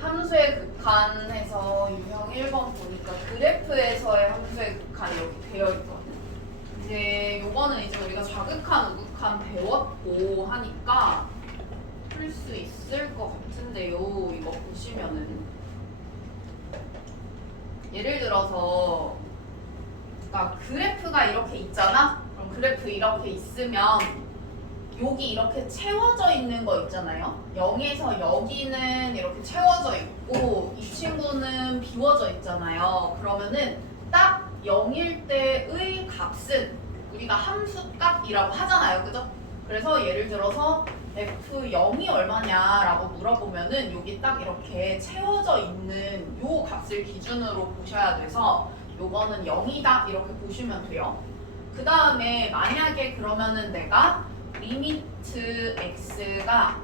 함수의 극한에서 유형 1번 보니까 그래프에서의 함수의 극한이 이렇게 되어 있거든. 이제 요거는 이제 우리가 좌극한, 우극한 배웠고 하니까 풀 수 있을 것 같은데요. 이거 보시면은 예를 들어서 그러니까 그래프가 이렇게 있잖아? 그럼 그래프 이렇게 있으면 여기 이렇게 채워져 있는 거 있잖아요. 0에서 여기는 이렇게 채워져 있고 이 친구는 비워져 있잖아요. 그러면은 딱 0일 때의 값은 우리가 함수 값이라고 하잖아요. 그죠? 그래서 예를 들어서 f0이 얼마냐라고 물어보면은 여기 딱 이렇게 채워져 있는 요 값을 기준으로 보셔야 돼서 요거는 0이다 이렇게 보시면 돼요. 그 다음에 만약에 그러면은 내가 리미트 x가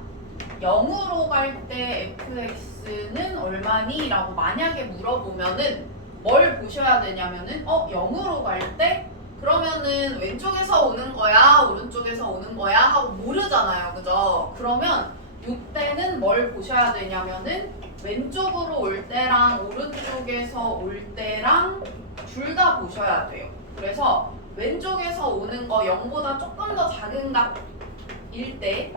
0으로 갈 때 fx는 얼마니? 라고 만약에 물어보면은 뭘 보셔야 되냐면은 0으로 갈 때 그러면은 왼쪽에서 오는 거야 오른쪽에서 오는 거야 하고 모르잖아요. 그죠? 그러면 이때는 뭘 보셔야 되냐면은 왼쪽으로 올 때랑 오른쪽에서 올 때랑 둘 다 보셔야 돼요. 그래서 왼쪽에서 오는 거 0보다 조금 더 작은 값일 때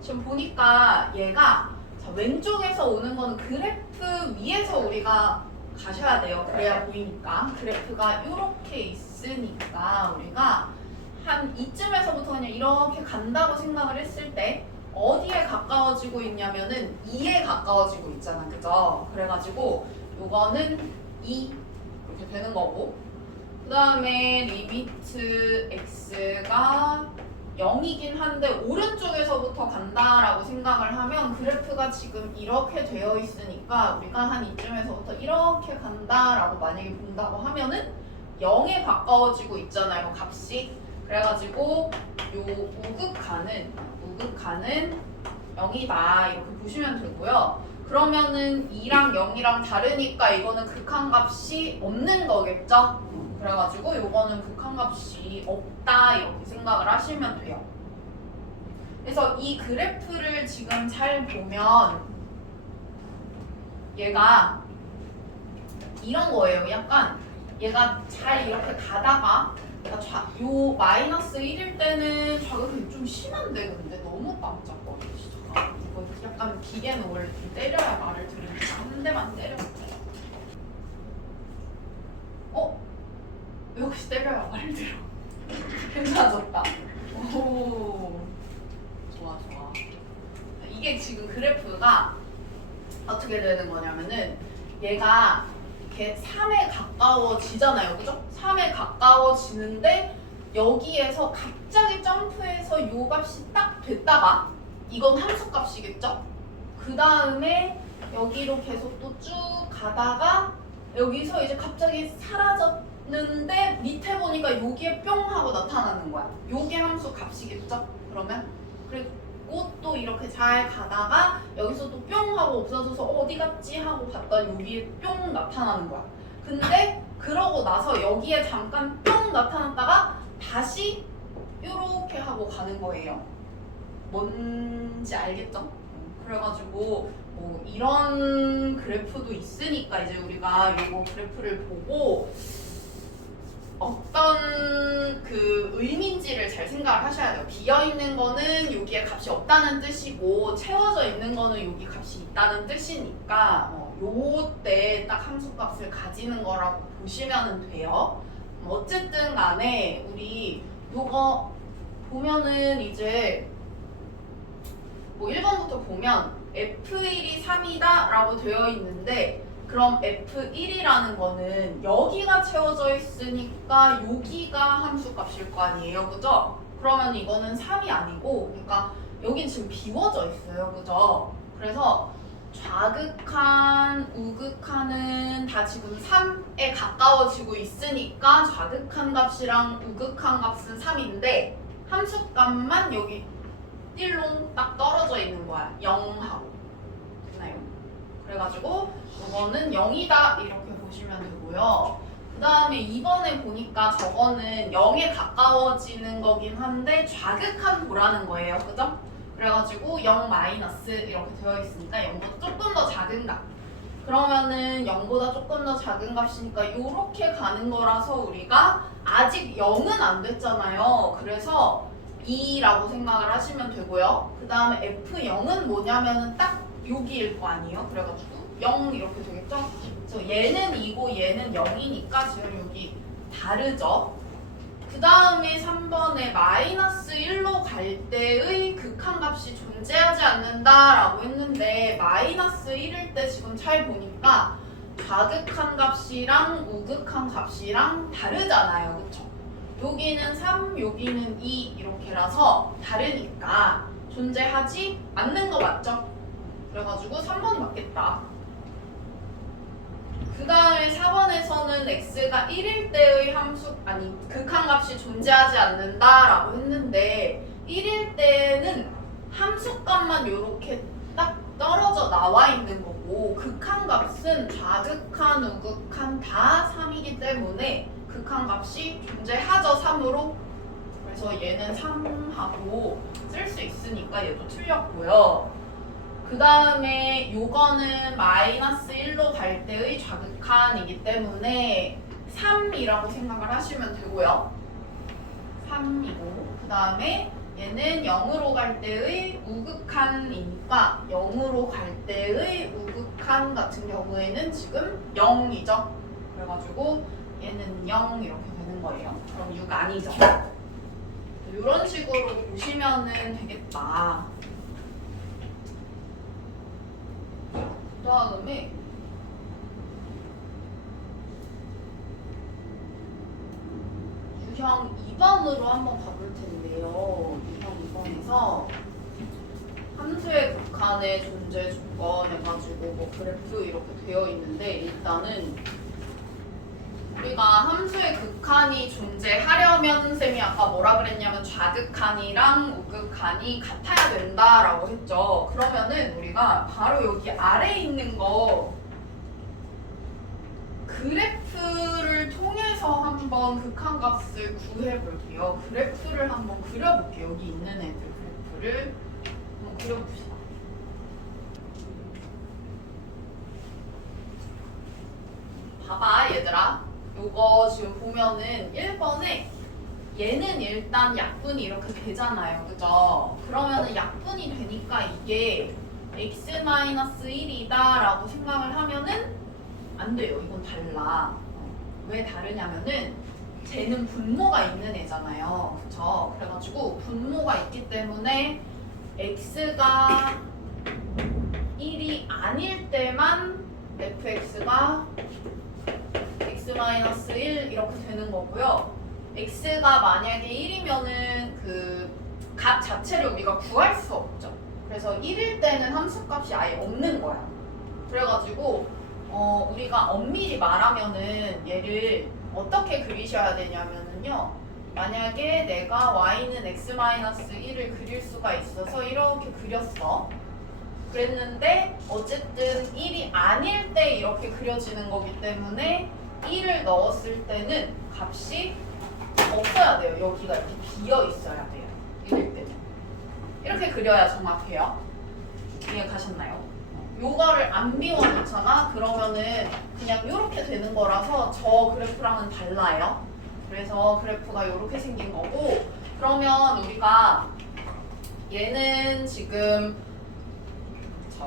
지금 보니까 얘가 자, 왼쪽에서 오는 거는 그래프 위에서 우리가 가셔야 돼요. 그래야 보이니까 그래프가 이렇게 있으니까 우리가 한 이쯤에서부터 그냥 이렇게 간다고 생각을 했을 때 어디에 가까워지고 있냐면은 2에 가까워지고 있잖아. 그죠? 그래가지고 요거는 2 이렇게 되는 거고 그 다음에 리미트 x가 0이긴 한데 오른쪽에서부터 간다라고 생각을 하면 그래프가 지금 이렇게 되어 있으니까 우리가 한 이쯤에서부터 이렇게 간다라고 만약에 본다고 하면은 0에 가까워지고 있잖아요. 값이. 그래가지고 요 우극한은 0이다 이렇게 보시면 되고요. 그러면은 2랑 0이랑 다르니까 이거는 극한값이 없는 거겠죠? 그래가지고 요거는 극한값이 없다 이렇게 생각을 하시면 돼요. 그래서 이 그래프를 지금 잘 보면 얘가 이런 거예요. 약간 얘가 잘 이렇게 가다가 요 마이너스 1일 때는 좌극이 좀 심한데 근데 너무 깜짝거리시죠. 이거 약간 기계는 원래 좀 때려야 말을 들으니까 한 대만 때려볼게요. 역시 때려야 말을 들어. 괜찮아졌다. 오, 좋아. 이게 지금 그래프가 어떻게 되는 거냐면은 얘가 이렇게 3에 가까워지잖아요. 그죠? 3에 가까워지는데 여기에서 갑자기 점프해서 요 값이 딱 됐다가 이건 함수 값이겠죠? 그 다음에 여기로 계속 또 쭉 가다가 여기서 이제 갑자기 사라졌는데 밑에 보니까 여기에 뿅 하고 나타나는 거야. 요게 함수 값이겠죠? 그러면 그리고 또 이렇게 잘 가다가 여기서 또 뿅 하고 없어져서 어디 갔지 하고 봤더니 여기에 뿅 나타나는 거야. 근데 그러고 나서 여기에 잠깐 뿅 나타났다가 다시 요렇게 하고 가는 거예요. 뭔지 알겠죠? 그래가지고 뭐 이런 그래프도 있으니까 이제 우리가 이거 그래프를 보고 어떤 그 의미인지를 잘 생각을 하셔야 돼요. 비어있는 거는 여기에 값이 없다는 뜻이고 채워져 있는 거는 여기 값이 있다는 뜻이니까 요때 딱 함수값을 가지는 거라고 보시면 돼요. 어쨌든 간에 우리 요거 보면은 이제 뭐 1번부터 보면 F1이 3이다 라고 되어 있는데 그럼 F1이라는 거는 여기가 채워져 있으니까 여기가 함수값일 거 아니에요. 그죠? 그러면 이거는 3이 아니고 그러니까 여긴 지금 비워져 있어요. 그죠? 그래서 좌극한, 우극한은 다 지금 3에 가까워지고 있으니까 좌극한 값이랑 우극한 값은 3인데 함수값만 여기 띠롱 딱 떨어져 있는 거야. 0하고. 됐나요? 그래가지고 이거는 0이다 이렇게 보시면 되고요. 그 다음에 2번에 보니까 저거는 0에 가까워지는 거긴 한데 좌극한 도라는 거예요. 그죠? 그래가지고 0 마이너스 이렇게 되어 있으니까 0보다 조금 더 작은 작은 값. 그러면은 0보다 조금 더 작은 값이니까 이렇게 가는 거라서 우리가 아직 0은 안 됐잖아요. 그래서 2라고 생각을 하시면 되고요. 그 다음에 F0은 뭐냐면은 딱 여기일 거 아니에요. 그래가지고 0 이렇게 되겠죠? 그래서 얘는 2고 얘는 0이니까 지금 여기 다르죠? 그 다음에 3번에 마이너스 1로 갈 때의 극한값이 존재하지 않는다라고 했는데 마이너스 1일 때 지금 잘 보니까 좌극한 값이랑 우극한 값이랑 다르잖아요. 그쵸? 여기는 3, 여기는 2 이렇게라서 다르니까 존재하지 않는 거 맞죠? 그래가지고 3번이 맞겠다. 그 다음에 4번에서는 x가 1일 때의 함수, 아니 극한값이 존재하지 않는다라고 했는데 1일 때는 함수값만 이렇게 딱 떨어져 나와 있는 거고 극한값은 좌극한, 우극한 다 3이기 때문에 극한값이 존재하죠. 3으로. 그래서 얘는 3하고 쓸 수 있으니까 얘도 틀렸고요. 그 다음에 요거는 마이너스 1로 갈 때의 좌극한이기 때문에 3이라고 생각을 하시면 되고요. 3이고 그 다음에 얘는 0으로 갈 때의 우극한이니까 0으로 갈 때의 우극한 같은 경우에는 지금 0이죠. 그래가지고 얘는 0 이렇게 되는 거예요. 그럼 6 아니죠. 이런 식으로 보시면은 되겠다. 그 다음에 유형 2번으로 한번 가볼 텐데요. 유형 2번에서 함수의 극한의 존재 조건 해가지고 뭐 그래프 이렇게 되어 있는데 일단은 우리가 함수의 극한이 존재하려면 쌤이 아까 뭐라 그랬냐면 좌극한이랑 우극한이 같아야 된다라고 했죠. 그러면은 우리가 바로 여기 아래에 있는 거 그래프를 통해서 한번 극한값을 구해볼게요. 그래프를 한번 그려볼게요. 여기 있는 애들 그래프를 한번 그려봅시다. 봐봐 얘들아. 요거 지금 보면은 1번에 얘는 일단 약분이 이렇게 되잖아요. 그죠? 그러면은 약분이 되니까 이게 x-1이다 라고 생각을 하면은 안 돼요. 이건 달라. 왜 다르냐면은 쟤는 분모가 있는 애잖아요. 그쵸? 그래가지고 분모가 있기 때문에 x가 1이 아닐 때만 fx가 x-1 이렇게 되는 거고요. x가 만약에 1이면은 그 값 자체를 우리가 구할 수 없죠. 그래서 1일 때는 함수값이 아예 없는 거야. 그래가지고 우리가 엄밀히 말하면은 얘를 어떻게 그리셔야 되냐면은요. 만약에 내가 y는 x-1을 그릴 수가 있어서 이렇게 그렸어. 그랬는데 어쨌든 1이 아닐 때 이렇게 그려지는 거기 때문에 1을 넣었을 때는 값이 없어야 돼요. 여기가 이렇게 비어 있어야 돼요. 1일 때는. 이렇게 그려야 정확해요. 이해 가셨나요? 요거를 안 비워놓잖아? 그러면은 그냥 이렇게 되는 거라서 저 그래프랑은 달라요. 그래서 그래프가 이렇게 생긴 거고 그러면 우리가 얘는 지금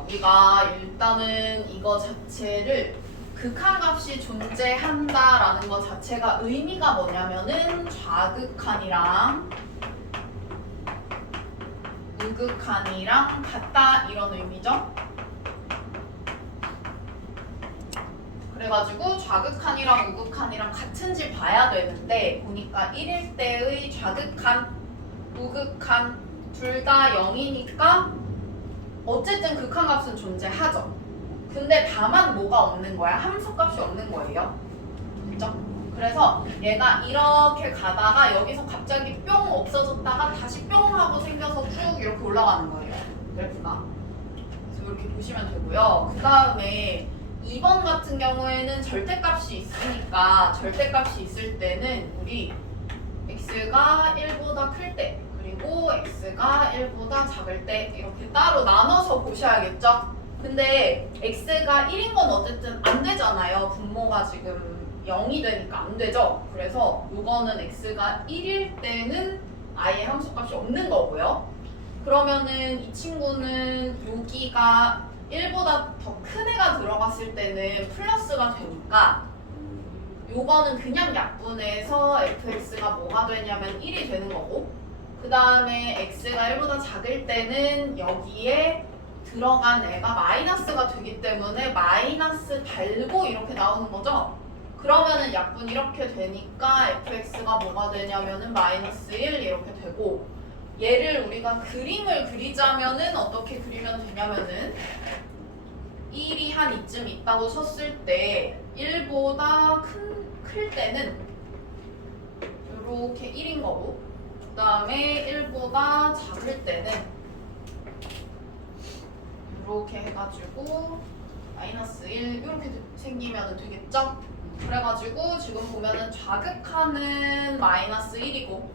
우리가 일단은 이거 자체를 극한값이 존재한다라는 것 자체가 의미가 뭐냐면은 좌극한이랑 우극한이랑 같다 이런 의미죠. 그래가지고 좌극한이랑 우극한이랑 같은지 봐야 되는데 보니까 1일 때의 좌극한, 우극한 둘 다 0이니까 어쨌든 극한값은 존재하죠. 근데 다만 뭐가 없는 거야? 함수값이 없는 거예요. 그죠? 그래서 얘가 이렇게 가다가 여기서 갑자기 뿅 없어졌다가 다시 뿅 하고 생겨서 쭉 이렇게 올라가는 거예요. 그래프가. 그래서 이렇게 보시면 되고요. 그 다음에 2번 같은 경우에는 절대값이 있으니까 절대값이 있을 때는 우리 x가 1보다 클 때 그리고 x가 1보다 작을 때 이렇게 따로 나눠서 보셔야겠죠? 근데 x가 1인 건 어쨌든 안 되잖아요. 분모가 지금 0이 되니까 안 되죠. 그래서 요거는 x가 1일 때는 아예 함수값이 없는 거고요. 그러면은 이 친구는 여기가 1보다 더 큰 애가 들어갔을 때는 플러스가 되니까 요거는 그냥 약분해서 fx가 뭐가 되냐면 1이 되는 거고, 그 다음에 x가 1보다 작을 때는 여기에 들어간 애가 마이너스가 되기 때문에 마이너스 달고 이렇게 나오는 거죠. 그러면은 약분 이렇게 되니까 fx가 뭐가 되냐면은 마이너스 1 이렇게 되고, 얘를 우리가 그림을 그리자면은 어떻게 그리면 되냐면은 1이 한 이쯤 있다고 쳤을 때 1보다 클 때는 이렇게 1인 거고, 그 다음에 1보다 작을 때는 이렇게 해가지고 마이너스 1 이렇게 생기면 되겠죠? 그래가지고 지금 보면은 좌극하는 마이너스 1이고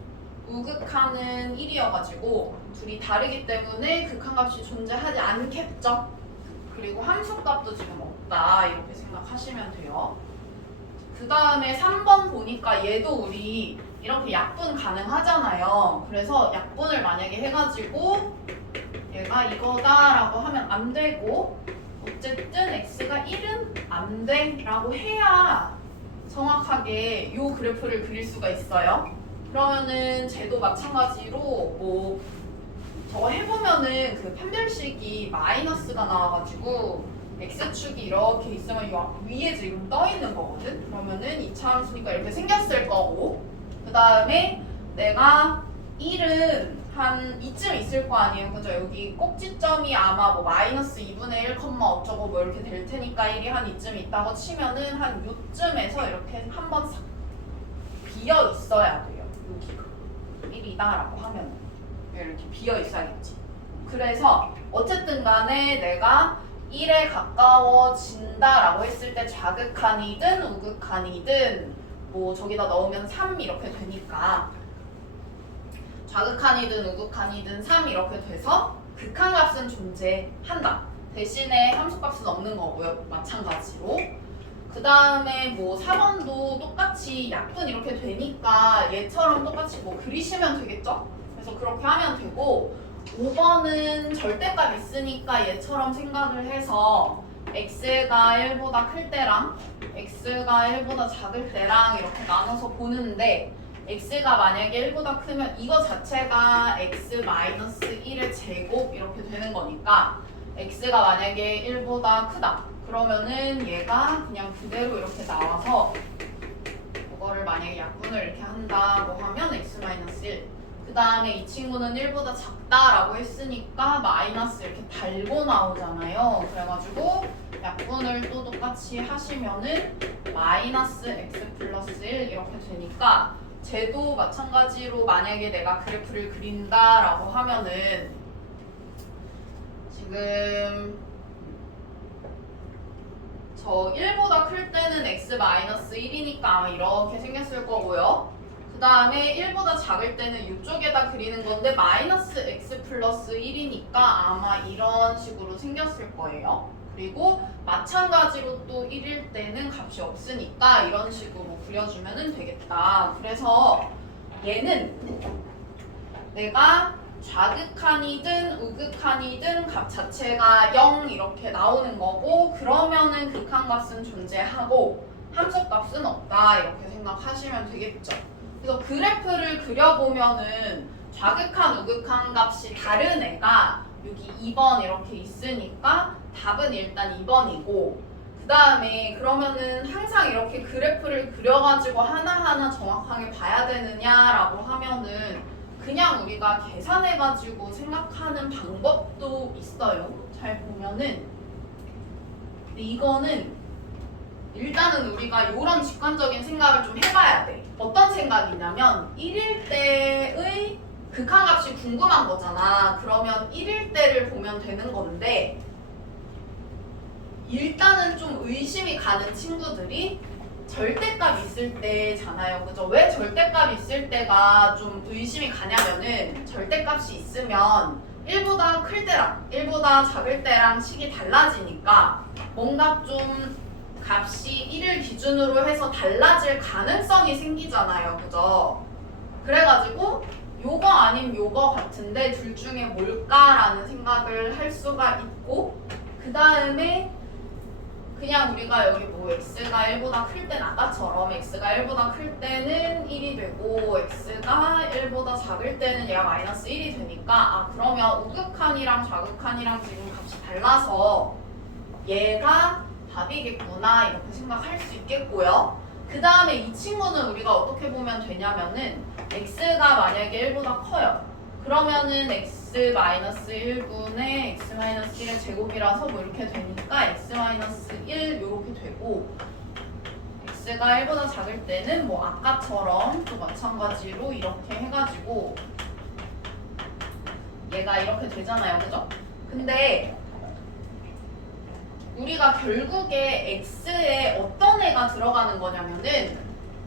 우극하는 1이어가지고 둘이 다르기 때문에 극한값이 존재하지 않겠죠? 그리고 함수값도 지금 없다 이렇게 생각하시면 돼요. 그 다음에 3번 보니까 얘도 우리 이렇게 약분 가능하잖아요. 그래서 약분을 만약에 해가지고 얘가 이거다라고 하면 안 되고, 어쨌든 x가 1은 안 돼 라고 해야 정확하게 이 그래프를 그릴 수가 있어요. 그러면은 쟤도 마찬가지로 뭐 저거 해보면은 그 판별식이 마이너스가 나와가지고 x축이 이렇게 있으면 요 위에 지금 떠 있는 거거든. 그러면은 2차 함수니까 이렇게 생겼을 거고, 그 다음에 내가 1은 한 이쯤 있을 거 아니에요. 그죠? 여기 꼭지점이 아마 뭐 마이너스 2분의 1, 어쩌고 뭐 이렇게 될 테니까 1이 한 이쯤 있다고 치면은 한 요쯤에서 이렇게 한번 싹 비어 있어야 돼요. 여기가 1이다라고 하면 이렇게 비어 있어야겠지. 그래서 어쨌든 간에 내가 1에 가까워진다라고 했을 때 좌극한이든 우극한이든 뭐 저기다 넣으면 3 이렇게 되니까 좌극한이든 우극한이든 3 이렇게 돼서 극한값은 존재한다. 대신에 함수값은 없는 거고요. 마찬가지로. 그 다음에 뭐 4번도 똑같이 약분 이렇게 되니까 얘처럼 똑같이 뭐 그리시면 되겠죠? 그래서 그렇게 하면 되고, 5번은 절대값 있으니까 얘처럼 생각을 해서 x가 1보다 클 때랑 x가 1보다 작을 때랑 이렇게 나눠서 보는데, x가 만약에 1보다 크면 이거 자체가 x-1의 제곱 이렇게 되는 거니까 x가 만약에 1보다 크다 그러면은 얘가 그냥 그대로 이렇게 나와서 이거를 만약에 약분을 이렇게 한다고 하면 x-1, 그 다음에 이 친구는 1보다 작다라고 했으니까 마이너스 이렇게 달고 나오잖아요. 그래가지고 약분을 또 똑같이 하시면은 마이너스 x 플러스 1 이렇게 되니까, 쟤도 마찬가지로 만약에 내가 그래프를 그린다라고 하면은 지금 저 1보다 클 때는 x-1이니까 아마 이렇게 생겼을 거고요. 그 다음에 1보다 작을 때는 이쪽에다 그리는 건데 마이너스 x 플러스 1이니까 아마 이런 식으로 생겼을 거예요. 그리고 마찬가지로 또 1일 때는 값이 없으니까 이런 식으로 그려주면 되겠다. 그래서 얘는 내가 좌극한이든 우극한이든 값 자체가 0 이렇게 나오는 거고, 그러면은 극한값은 존재하고 함수값은 없다 이렇게 생각하시면 되겠죠. 그래서 그래프를 그려보면은 좌극한 우극한 값이 다른 애가 여기 2번 이렇게 있으니까 답은 일단 2번이고, 그 다음에 그러면은 항상 이렇게 그래프를 그려가지고 하나하나 정확하게 봐야 되느냐라고 하면은 그냥 우리가 계산해가지고 생각하는 방법도 있어요. 잘 보면은. 근데 이거는 일단은 우리가 이런 직관적인 생각을 좀 해봐야 돼. 어떤 생각이냐면 1일 때의 극한값이 궁금한 거잖아. 그러면 1일 때를 보면 되는 건데, 일단은 좀 의심이 가는 친구들이 절대값 있을 때잖아요. 그죠? 왜 절대값 있을 때가 좀 의심이 가냐면은 절대값이 있으면 1보다 클 때랑 1보다 작을 때랑 식이 달라지니까 뭔가 좀 값이 1을 기준으로 해서 달라질 가능성이 생기잖아요. 그죠? 그래가지고 요거 아닌 요거 같은데 둘 중에 뭘까라는 생각을 할 수가 있고, 그 다음에 그냥 우리가 여기 뭐 x가 1보다 클 때는 아까처럼 x가 1보다 클 때는 1이 되고 x가 1보다 작을 때는 얘가 마이너스 1이 되니까 아 그러면 우극한이랑 좌극한이랑 지금 값이 달라서 얘가 답이겠구나 이렇게 생각할 수 있겠고요. 그 다음에 이 친구는 우리가 어떻게 보면 되냐면은 x가 만약에 1보다 커요. 그러면은 x-1분의 x-1의 제곱이라서 뭐 이렇게 되니까 x-1 이렇게 되고, x가 1보다 작을 때는 뭐 아까처럼 또 마찬가지로 이렇게 해가지고 얘가 이렇게 되잖아요. 그죠? 근데 우리가 결국에 x에 어떤 애가 들어가는 거냐면은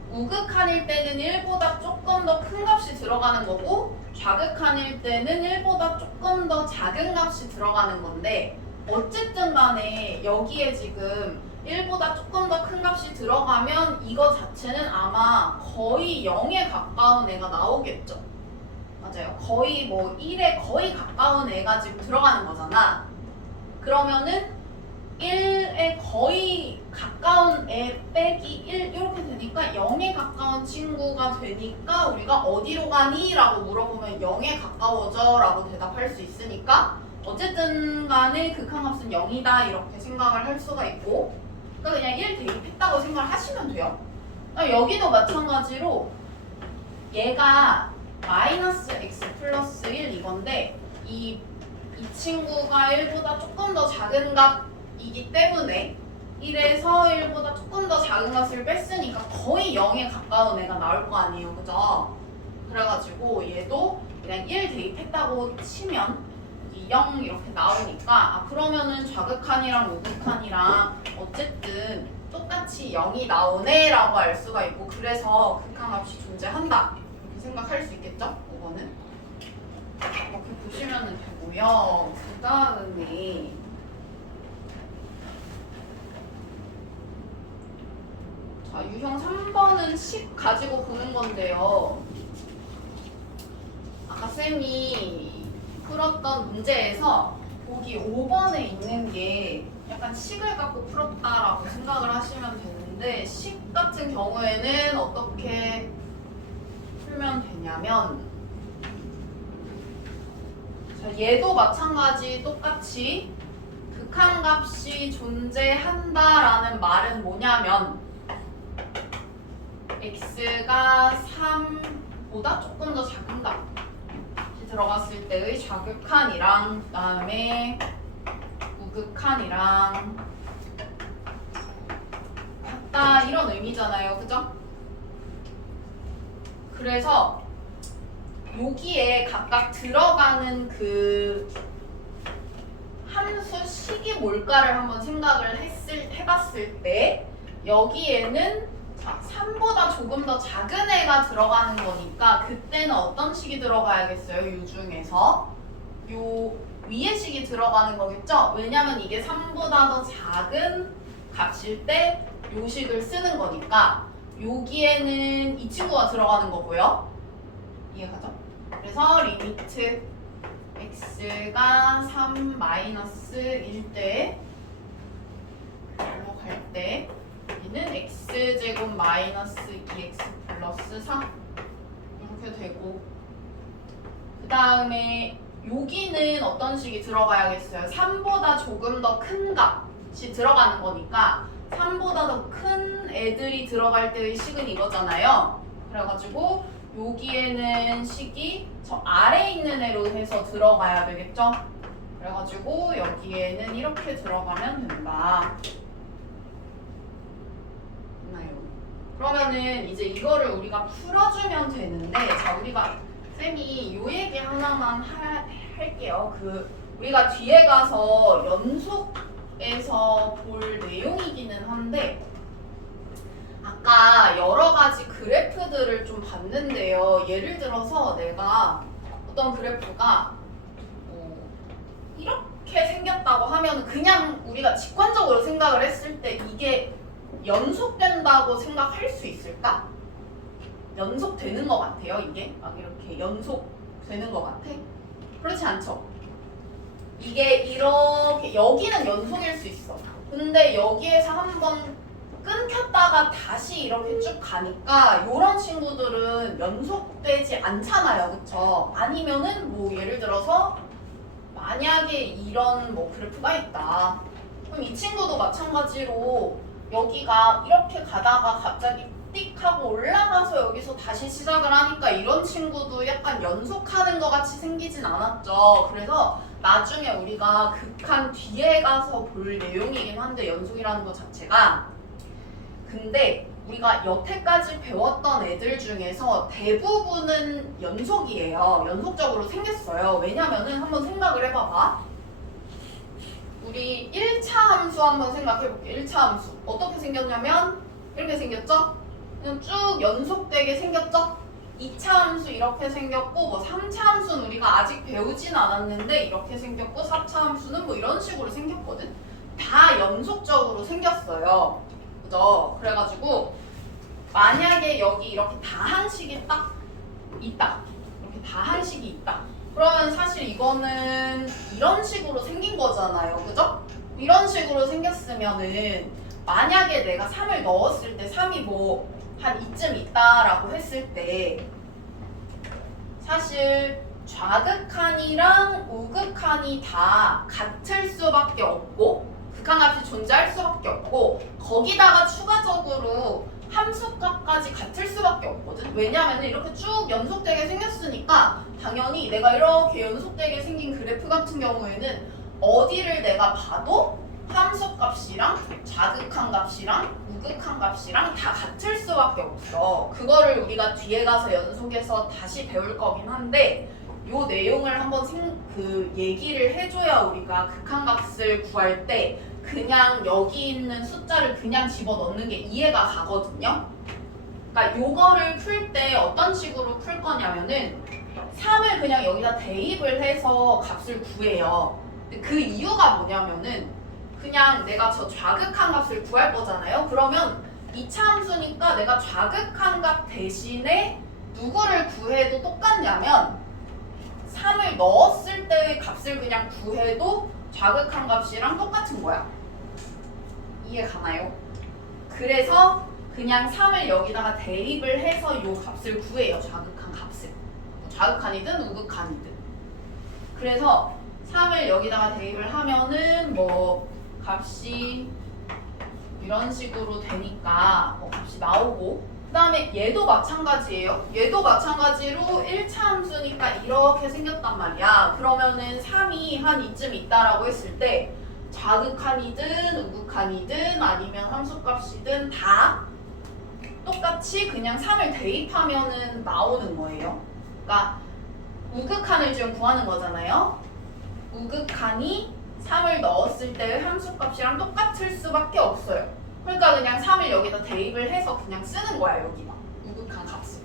우극한일 때는 1보다 조금 더 큰 값이 들어가는 거고 좌극한일 때는 1보다 조금 더 작은 값이 들어가는 건데, 어쨌든 간에 여기에 지금 1보다 조금 더 큰 값이 들어가면 이거 자체는 아마 거의 0에 가까운 애가 나오겠죠. 맞아요. 거의 뭐 1에 거의 가까운 애가 지금 들어가는 거잖아. 그러면은 1에 거의 가까운 애 빼기 1 이렇게 되니까 0에 가까운 친구가 되니까 우리가 어디로 가니? 라고 물어보면 0에 가까워져 라고 대답할 수 있으니까 어쨌든 간에 극한값은 0이다 이렇게 생각을 할 수가 있고, 그러니까 그냥 1 대입했다고 생각을 하시면 돼요. 여기도 마찬가지로 얘가 마이너스 x 플러스 1 이건데 이 친구가 1보다 조금 더 작은 값이기 때문에 1에서 1보다 조금 더 작은 값을 뺐으니까 거의 0에 가까운 애가 나올 거 아니에요. 그죠? 그래가지고 얘도 그냥 1 대입했다고 치면 0 이렇게 나오니까 아 그러면은 좌극한이랑 우극한이랑 어쨌든 똑같이 0이 나오네 라고 알 수가 있고, 그래서 극한값이 존재한다 이렇게 생각할 수 있겠죠? 5번은 이렇게 보시면 되고요. 그 다음에 자, 유형 3번은 식 가지고 보는 건데요. 아까 쌤이 풀었던 문제에서 보기 5번에 있는 게 약간 식을 갖고 풀었다라고 생각을 하시면 되는데, 식 같은 경우에는 어떻게 풀면 되냐면, 자, 얘도 마찬가지 똑같이 극한값이 존재한다라는 말은 뭐냐면 x가 3보다 조금 더 작은 값이 들어갔을 때의 좌극한이랑 그 다음에 우극한이랑 같다 이런 의미잖아요. 그죠? 그래서 여기에 각각 들어가는 그 함수 식이 뭘까를 한번 생각을 해봤을 때 여기에는 자, 3보다 조금 더 작은 애가 들어가는 거니까 그때는 어떤 식이 들어가야겠어요? 요 중에서 요 위에 식이 들어가는 거겠죠? 왜냐면 이게 3보다 더 작은 값일 때 요 식을 쓰는 거니까 여기에는 이 친구가 들어가는 거고요. 이해가죠? 그래서 리미트 x가 3 마이너스 1 때 별로 갈 때 여기는 x제곱 마이너스 2x 플러스 4 이렇게 되고, 그 다음에 여기는 어떤 식이 들어가야겠어요? 3보다 조금 더 큰 값이 들어가는 거니까 3보다 더 큰 애들이 들어갈 때의 식은 이거잖아요. 그래가지고 여기에는 식이 저 아래에 있는 애로 해서 들어가야 되겠죠? 그래가지고 여기에는 이렇게 들어가면 된다. 그러면은 이제 이거를 우리가 풀어주면 되는데, 자 우리가 쌤이 요 얘기 하나만 할게요. 그 우리가 뒤에 가서 연속에서 볼 내용이기는 한데 아까 여러 가지 그래프들을 좀 봤는데요. 예를 들어서 내가 어떤 그래프가 이렇게 생겼다고 하면 그냥 우리가 직관적으로 생각을 했을 때 이게 연속된다고 생각할 수 있을까? 연속되는 것 같아요, 이게? 막 이렇게 연속되는 것 같아? 그렇지 않죠? 이게 이렇게 여기는 연속일 수 있어. 근데 여기에서 한번 끊겼다가 다시 이렇게 쭉 가니까 이런 친구들은 연속되지 않잖아요, 그쵸? 아니면은 뭐 예를 들어서 만약에 이런 뭐 그래프가 있다. 그럼 이 친구도 마찬가지로 여기가 이렇게 가다가 갑자기 띡 하고 올라가서 여기서 다시 시작을 하니까 이런 친구도 약간 연속하는 것 같이 생기진 않았죠. 그래서 나중에 우리가 극한 뒤에 가서 볼 내용이긴 한데 연속이라는 것 자체가 근데 우리가 여태까지 배웠던 애들 중에서 대부분은 연속이에요. 연속적으로 생겼어요. 왜냐면은 한번 생각을 해봐봐. 우리 1차 함수 한번 생각해볼게요. 1차 함수 어떻게 생겼냐면 이렇게 생겼죠? 그냥 쭉 연속되게 생겼죠? 2차 함수 이렇게 생겼고 뭐 3차 함수는 우리가 아직 배우진 않았는데 이렇게 생겼고 4차 함수는 뭐 이런 식으로 생겼거든? 다 연속적으로 생겼어요. 그죠? 그래가지고 만약에 여기 이렇게 다항식이 딱 있다. 이렇게 다항식이 있다. 그러면 사실 이거는 이런 식으로 생긴 거잖아요. 그죠? 이런 식으로 생겼으면은 만약에 내가 3을 넣었을 때 3이 뭐 한 이쯤 있다라고 했을 때 사실 좌극한이랑 우극한이 다 같을 수밖에 없고 극한값이 존재할 수밖에 없고 거기다가 추가적으로 함수값까지 같을 수밖에 없거든. 왜냐하면 이렇게 쭉 연속되게 생겼으니까 당연히 내가 이렇게 연속되게 생긴 그래프 같은 경우에는 어디를 내가 봐도 함수값이랑 좌극한 값이랑 우극한 값이랑 다 같을 수밖에 없어. 그거를 우리가 뒤에 가서 연속해서 다시 배울 거긴 한데 요 내용을 한번 얘기를 해줘야 우리가 극한값을 구할 때 그냥 여기 있는 숫자를 그냥 집어넣는 게 이해가 가거든요. 그러니까 요거를 풀 때 어떤 식으로 풀 거냐면은 3을 그냥 여기다 대입을 해서 값을 구해요. 근데 그 이유가 뭐냐면은 그냥 내가 저 좌극한 값을 구할 거잖아요. 그러면 2차 함수니까 내가 좌극한 값 대신에 누구를 구해도 똑같냐면 3을 넣었을 때의 값을 그냥 구해도 좌극한 값이랑 똑같은 거야. 이해 가나요? 그래서 그냥 3을 여기다가 대입을 해서 이 값을 구해요. 좌극한 값을. 좌극한이든 우극한이든. 그래서 3을 여기다가 대입을 하면은 뭐 값이 이런 식으로 되니까 값이 나오고 그 다음에 얘도 마찬가지예요. 얘도 마찬가지로 1차 함수니까 이렇게 생겼단 말이야. 그러면은 3이 한 이쯤 있다라고 했을 때 좌극한이든 우극한이든 아니면 함수값이든 다 똑같이 그냥 3을 대입하면은 나오는 거예요. 그러니까 우극한을 지금 구하는 거잖아요. 우극한이 3을 넣었을 때의 함수값이랑 똑같을 수밖에 없어요. 그러니까 그냥 3을 여기다 대입을 해서 그냥 쓰는 거야, 여기만. 우극한 값을.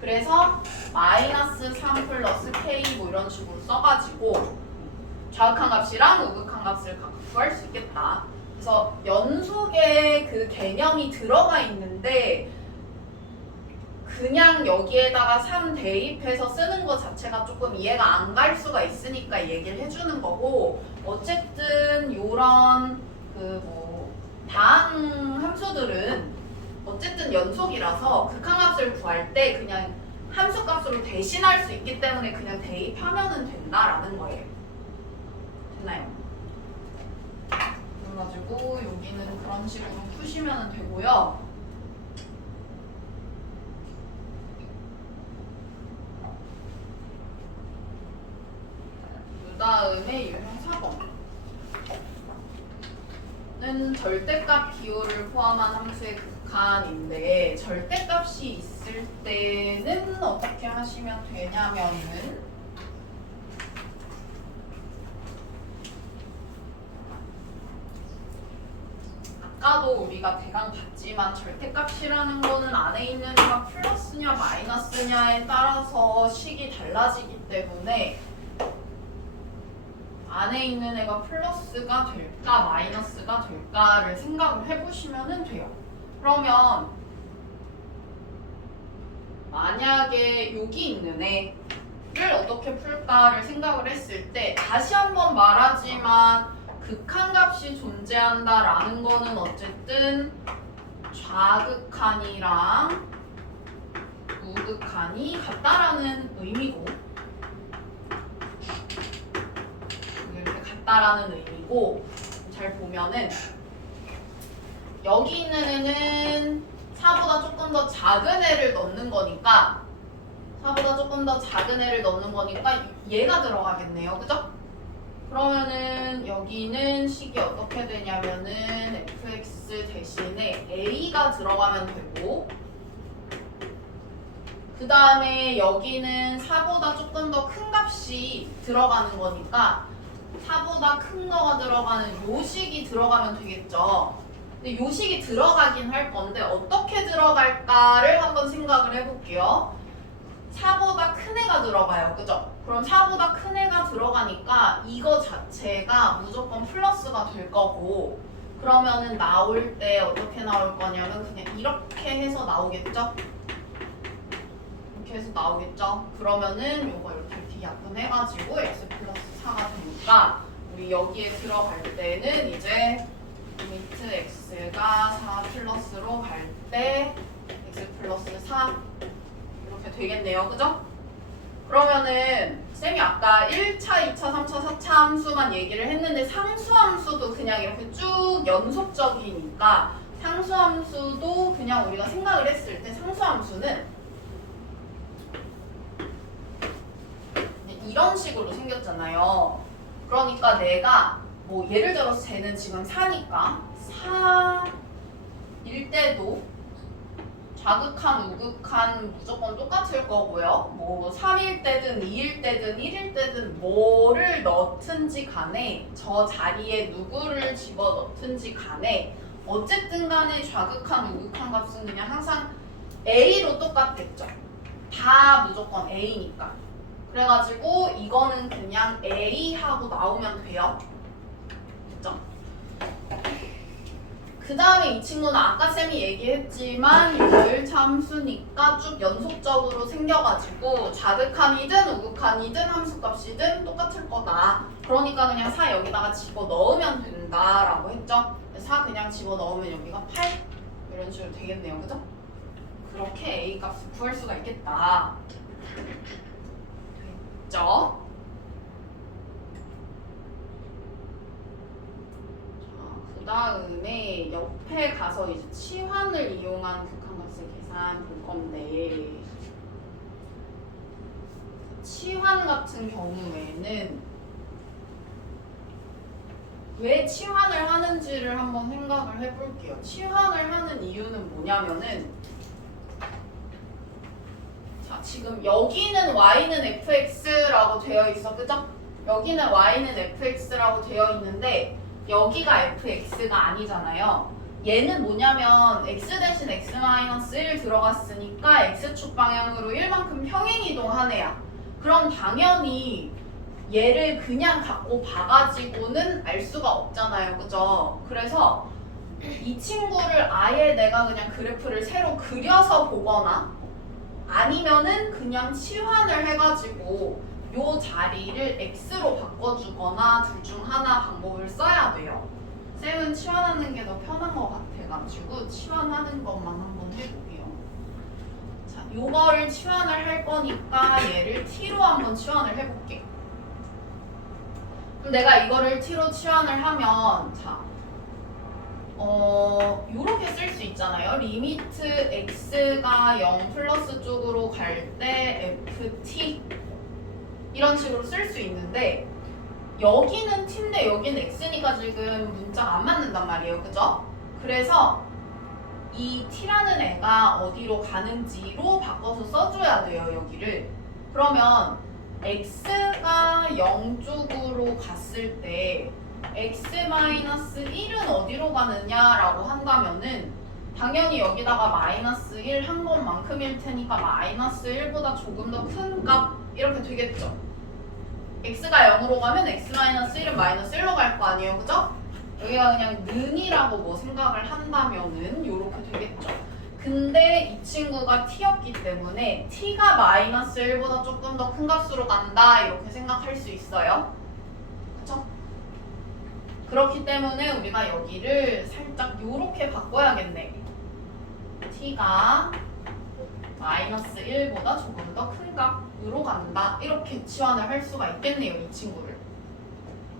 그래서 마이너스 3 플러스 k 뭐 이런 식으로 써가지고 좌극한 값이랑 우극한 값을 구할 수 있겠다. 그래서 연속의 그 개념이 들어가 있는데 그냥 여기에다가 3 대입해서 쓰는 것 자체가 조금 이해가 안 갈 수가 있으니까 얘기를 해주는 거고 어쨌든 요런 그 뭐 다항 함수들은 어쨌든 연속이라서 극한값을 구할 때 그냥 함수값으로 대신할 수 있기 때문에 그냥 대입하면은 된다라는 거예요. 됐나요? 그래가지고 여기는 그런 식으로 푸시면 되고요. 그 다음에 유형 4번은 절대값 기호를 포함한 함수의 극한인데 절대값이 있을 때는 어떻게 하시면 되냐면은 아까도 우리가 대강 봤지만 절대값이라는 거는 안에 있는 애가 플러스냐 마이너스냐에 따라서 식이 달라지기 때문에 안에 있는 애가 플러스가 될까 마이너스가 될까를 생각을 해보시면 돼요. 그러면 만약에 여기 있는 애를 어떻게 풀까를 생각을 했을 때 다시 한번 말하지만 극한값이 존재한다라는 거는 어쨌든 좌극한이랑 우극한이 같다라는 의미고 이렇게 같다라는 의미고 잘 보면은 여기 있는 애는 4보다 조금 더 작은 애를 넣는 거니까 4보다 조금 더 작은 애를 넣는 거니까 얘가 들어가겠네요. 그죠? 그러면은 여기는 식이 어떻게 되냐면은 fx 대신에 a가 들어가면 되고 그 다음에 여기는 4보다 조금 더 큰 값이 들어가는 거니까 4보다 큰 거가 들어가는 요식이 들어가면 되겠죠. 근데 요식이 들어가긴 할 건데 어떻게 들어갈까를 한번 생각을 해볼게요. 4보다 큰 애가 들어가요. 그죠? 그럼 4보다 큰 애가 들어가니까 이거 자체가 무조건 플러스가 될 거고 그러면은 나올 때 어떻게 나올 거냐면 그냥 이렇게 해서 나오겠죠? 이렇게 해서 나오겠죠? 그러면은 요거 이렇게 비약분해가지고 x 플러스 4가 되니까 우리 여기에 들어갈 때는 이제 리미트 x가 4 플러스로 갈 때 x 플러스 4 이렇게 되겠네요. 그죠? 그러면은 쌤이 아까 1차, 2차, 3차, 4차 함수만 얘기를 했는데 상수함수도 그냥 이렇게 쭉 연속적이니까 상수함수도 그냥 우리가 생각을 했을 때 상수함수는 이런 식으로 생겼잖아요. 그러니까 내가 뭐 예를 들어서 쟤는 지금 4니까 4일 때도 좌극한, 우극한 무조건 똑같을 거고요. 뭐 3일 때든 2일 때든 1일 때든 뭐를 넣든지 간에 저 자리에 누구를 집어넣든지 간에 어쨌든 간에 좌극한, 우극한 값은 그냥 항상 A로 똑같겠죠. 다 무조건 A니까. 그래가지고 이거는 그냥 A 하고 나오면 돼요. 됐죠? 그 다음에 이 친구는 아까 쌤이 얘기했지만 열차 함수니까 쭉 연속적으로 생겨가지고 좌극한이든 우극한이든 함수값이든 똑같을 거다. 그러니까 그냥 4 여기다가 집어넣으면 된다라고 했죠. 4 그냥 집어넣으면 여기가 8 이런 식으로 되겠네요. 그죠? 그렇게 A 값을 구할 수가 있겠다. 됐죠? 그 다음에 옆에 가서 이제 치환을 이용한 극한값의 계산 볼 건데 치환 같은 경우에는 왜 치환을 하는지를 한번 생각을 해볼게요. 치환을 하는 이유는 뭐냐면은 자 지금 여기는 y는 fx라고 되어 있어. 그죠? 여기는 y는 fx라고 되어 있는데 여기가 fx가 아니잖아요. 얘는 뭐냐면 x 대신 x-1 들어갔으니까 x축 방향으로 1만큼 평행이동한 애야. 그럼 당연히 얘를 그냥 갖고 봐가지고는 알 수가 없잖아요. 그죠? 그래서 이 친구를 아예 내가 그냥 그래프를 새로 그려서 보거나 아니면은 그냥 치환을 해가지고 요 자리를 x로 바꿔주거나 둘 중 하나 방법을 써야 돼요. 쌤은 치환하는 게 더 편한 것 같아가지고 치환하는 것만 한번 해볼게요. 자, 요거를 치환을 할 거니까 얘를 t로 한번 치환을 해볼게. 그럼 내가 이거를 t로 치환을 하면 자, 요렇게 쓸 수 있잖아요. 리미트 x가 0 플러스 쪽으로 갈 때 ft 이런 식으로 쓸 수 있는데 여기는 t인데 여기는 x니까 지금 문자가 안 맞는단 말이에요. 그죠? 그래서 이 t라는 애가 어디로 가는지로 바꿔서 써줘야 돼요. 여기를. 그러면 x가 0 쪽으로 갔을 때 x-1은 어디로 가느냐라고 한다면은 당연히 여기다가 -1 한 것만큼일 테니까 -1보다 조금 더 큰 값 이렇게 되겠죠. x가 0으로 가면 x-1은 -1로 갈 거 아니에요, 그죠? 여기가 그냥 는이라고 뭐 생각을 한다면은 요렇게 되겠죠. 근데 이 친구가 t였기 때문에 t가 -1보다 조금 더 큰 값으로 간다 이렇게 생각할 수 있어요. 그쵸? 그렇기 때문에 우리가 여기를 살짝 요렇게 바꿔야겠네. t가 -1보다 조금 더 큰 값으로 간다 이렇게 치환을 할 수가 있겠네요, 이 친구를.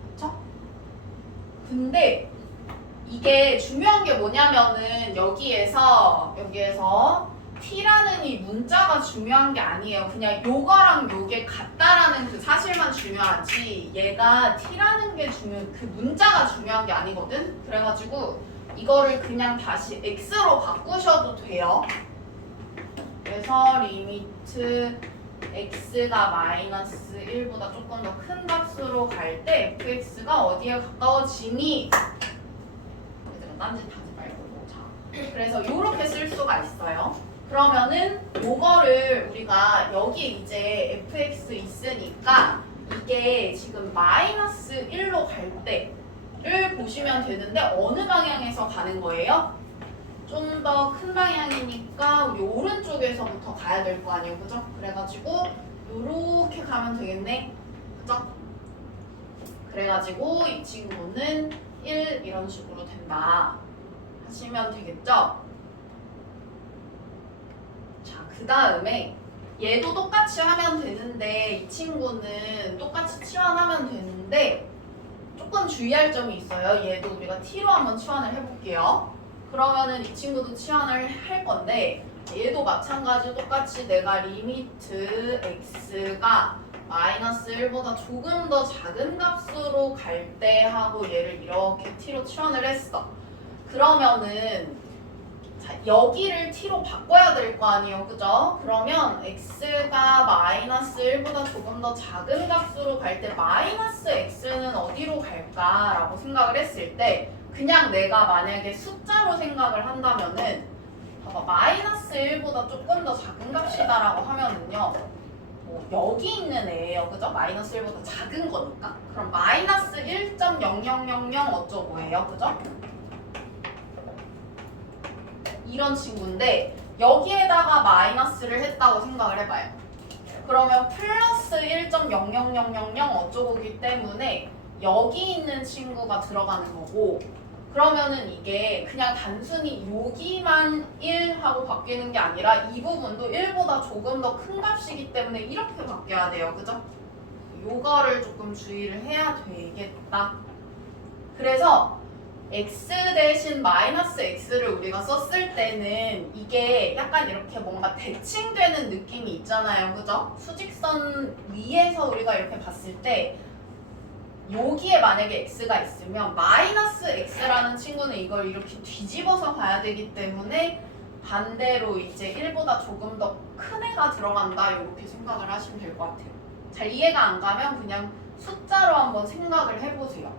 그쵸? 근데 이게 중요한 게 뭐냐면은 여기에서 t라는 이 문자가 중요한 게 아니에요. 그냥 요거랑 요게 같다라는 그 사실만 중요하지 얘가 t라는 게 그 문자가 중요한 게 아니거든. 그래가지고 이거를 그냥 다시 x로 바꾸셔도 돼요. 그래서 리미트 x가 -1보다 조금 더 큰 값으로 갈 때 fx가 어디에 가까워지니? 딴짓 하지 말고. 자, 그래서 이렇게 쓸 수가 있어요. 그러면은 요거를 우리가 여기 이제 fx 있으니까 이게 지금 -1로 갈 때를 보시면 되는데 어느 방향에서 가는 거예요? 좀 더 큰 방향이니까 우리 오른쪽에서부터 가야 될 거 아니에요, 그죠? 그래가지고 요렇게 가면 되겠네, 그죠? 그래가지고 이 친구는 1 이런 식으로 된다 하시면 되겠죠? 자, 그 다음에 얘도 똑같이 하면 되는데 이 친구는 똑같이 치환하면 되는데 조금 주의할 점이 있어요. 얘도 우리가 t로 한번 치환을 해볼게요. 그러면은 이 친구도 치환을 할 건데 얘도 마찬가지로 똑같이 내가 리미트 x가 -1보다 조금 더 작은 값으로 갈 때 하고 얘를 이렇게 t로 치환을 했어. 그러면은 자, 여기를 t로 바꿔야 될 거 아니에요, 그죠? 그러면 x가 -1보다 조금 더 작은 값으로 갈 때 -x는 어디로 갈까라고 생각을 했을 때 그냥 내가 만약에 숫자로 생각을 한다면은 봐봐, -1보다 조금 더 작은 값이다라고 하면은요 여기 있는 애예요, 그죠? -1보다 작은 거니까. 그럼 -1.0000 어쩌고예요, 그죠? 이런 친구인데 여기에다가 마이너스를 했다고 생각을 해봐요. 그러면 플러스 1.0000 어쩌고기 때문에 여기 있는 친구가 들어가는 거고 그러면은 이게 그냥 단순히 여기만 1 하고 바뀌는 게 아니라 이 부분도 1보다 조금 더 큰 값이기 때문에 이렇게 바뀌어야 돼요. 그죠? 요거를 조금 주의를 해야 되겠다. 그래서 x 대신 마이너스 x를 우리가 썼을 때는 이게 약간 이렇게 뭔가 대칭되는 느낌이 있잖아요. 그죠? 수직선 위에서 우리가 이렇게 봤을 때 여기에 만약에 x가 있으면 마이너스 x라는 친구는 이걸 이렇게 뒤집어서 가야 되기 때문에 반대로 이제 1보다 조금 더 큰 애가 들어간다 이렇게 생각을 하시면 될 것 같아요. 잘 이해가 안 가면 그냥 숫자로 한번 생각을 해보세요.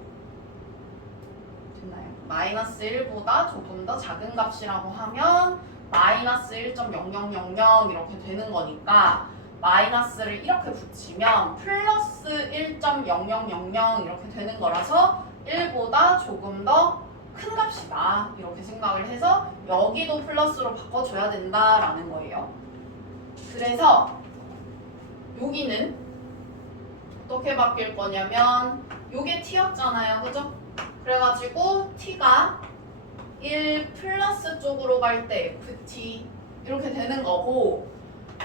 됐나요? 마이너스 1보다 조금 더 작은 값이라고 하면 마이너스 1.0000 이렇게 되는 거니까 마이너스를 이렇게 붙이면 플러스 1.0000 이렇게 되는 거라서 1보다 조금 더 큰 값이다 이렇게 생각을 해서 여기도 플러스로 바꿔줘야 된다라는 거예요. 그래서 여기는 어떻게 바뀔 거냐면 요게 t였잖아요, 그죠? 그래가지고 t가 1 플러스 쪽으로 갈 때 ft 이렇게 되는 거고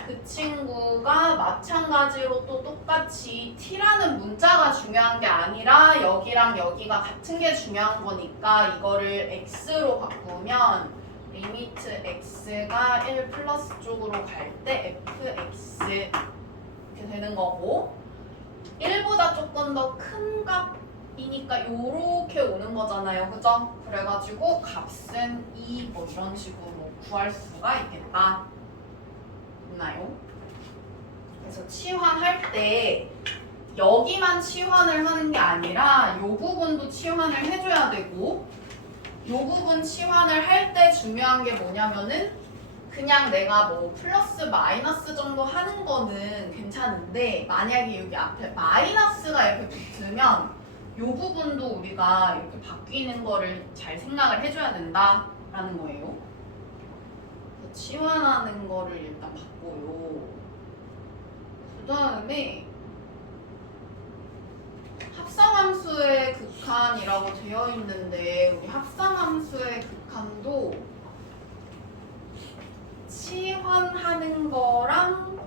그 친구가 마찬가지로 또 똑같이 t라는 문자가 중요한 게 아니라 여기랑 여기가 같은 게 중요한 거니까 이거를 x로 바꾸면 리미트 x가 1 플러스 쪽으로 갈 때 fx 이렇게 되는 거고 1보다 조금 더 큰 값이니까 요렇게 오는 거잖아요, 그죠? 그래가지고 값은 2 뭐 이런 식으로 구할 수가 있겠다. 나요. 그래서 치환할 때 여기만 치환을 하는 게 아니라 요 부분도 치환을 해줘야 되고 요 부분 치환을 할 때 중요한 게 뭐냐면은 그냥 내가 뭐 플러스 마이너스 정도 하는 거는 괜찮은데 만약에 여기 앞에 마이너스가 이렇게 붙으면 이 부분도 우리가 이렇게 바뀌는 거를 잘 생각을 해줘야 된다라는 거예요. 그래서 치환하는 거를 일단 봤고요. 그 다음에 합성함수의 극한이라고 되어 있는데 우리 합성함수의 극한도 치환하는 거랑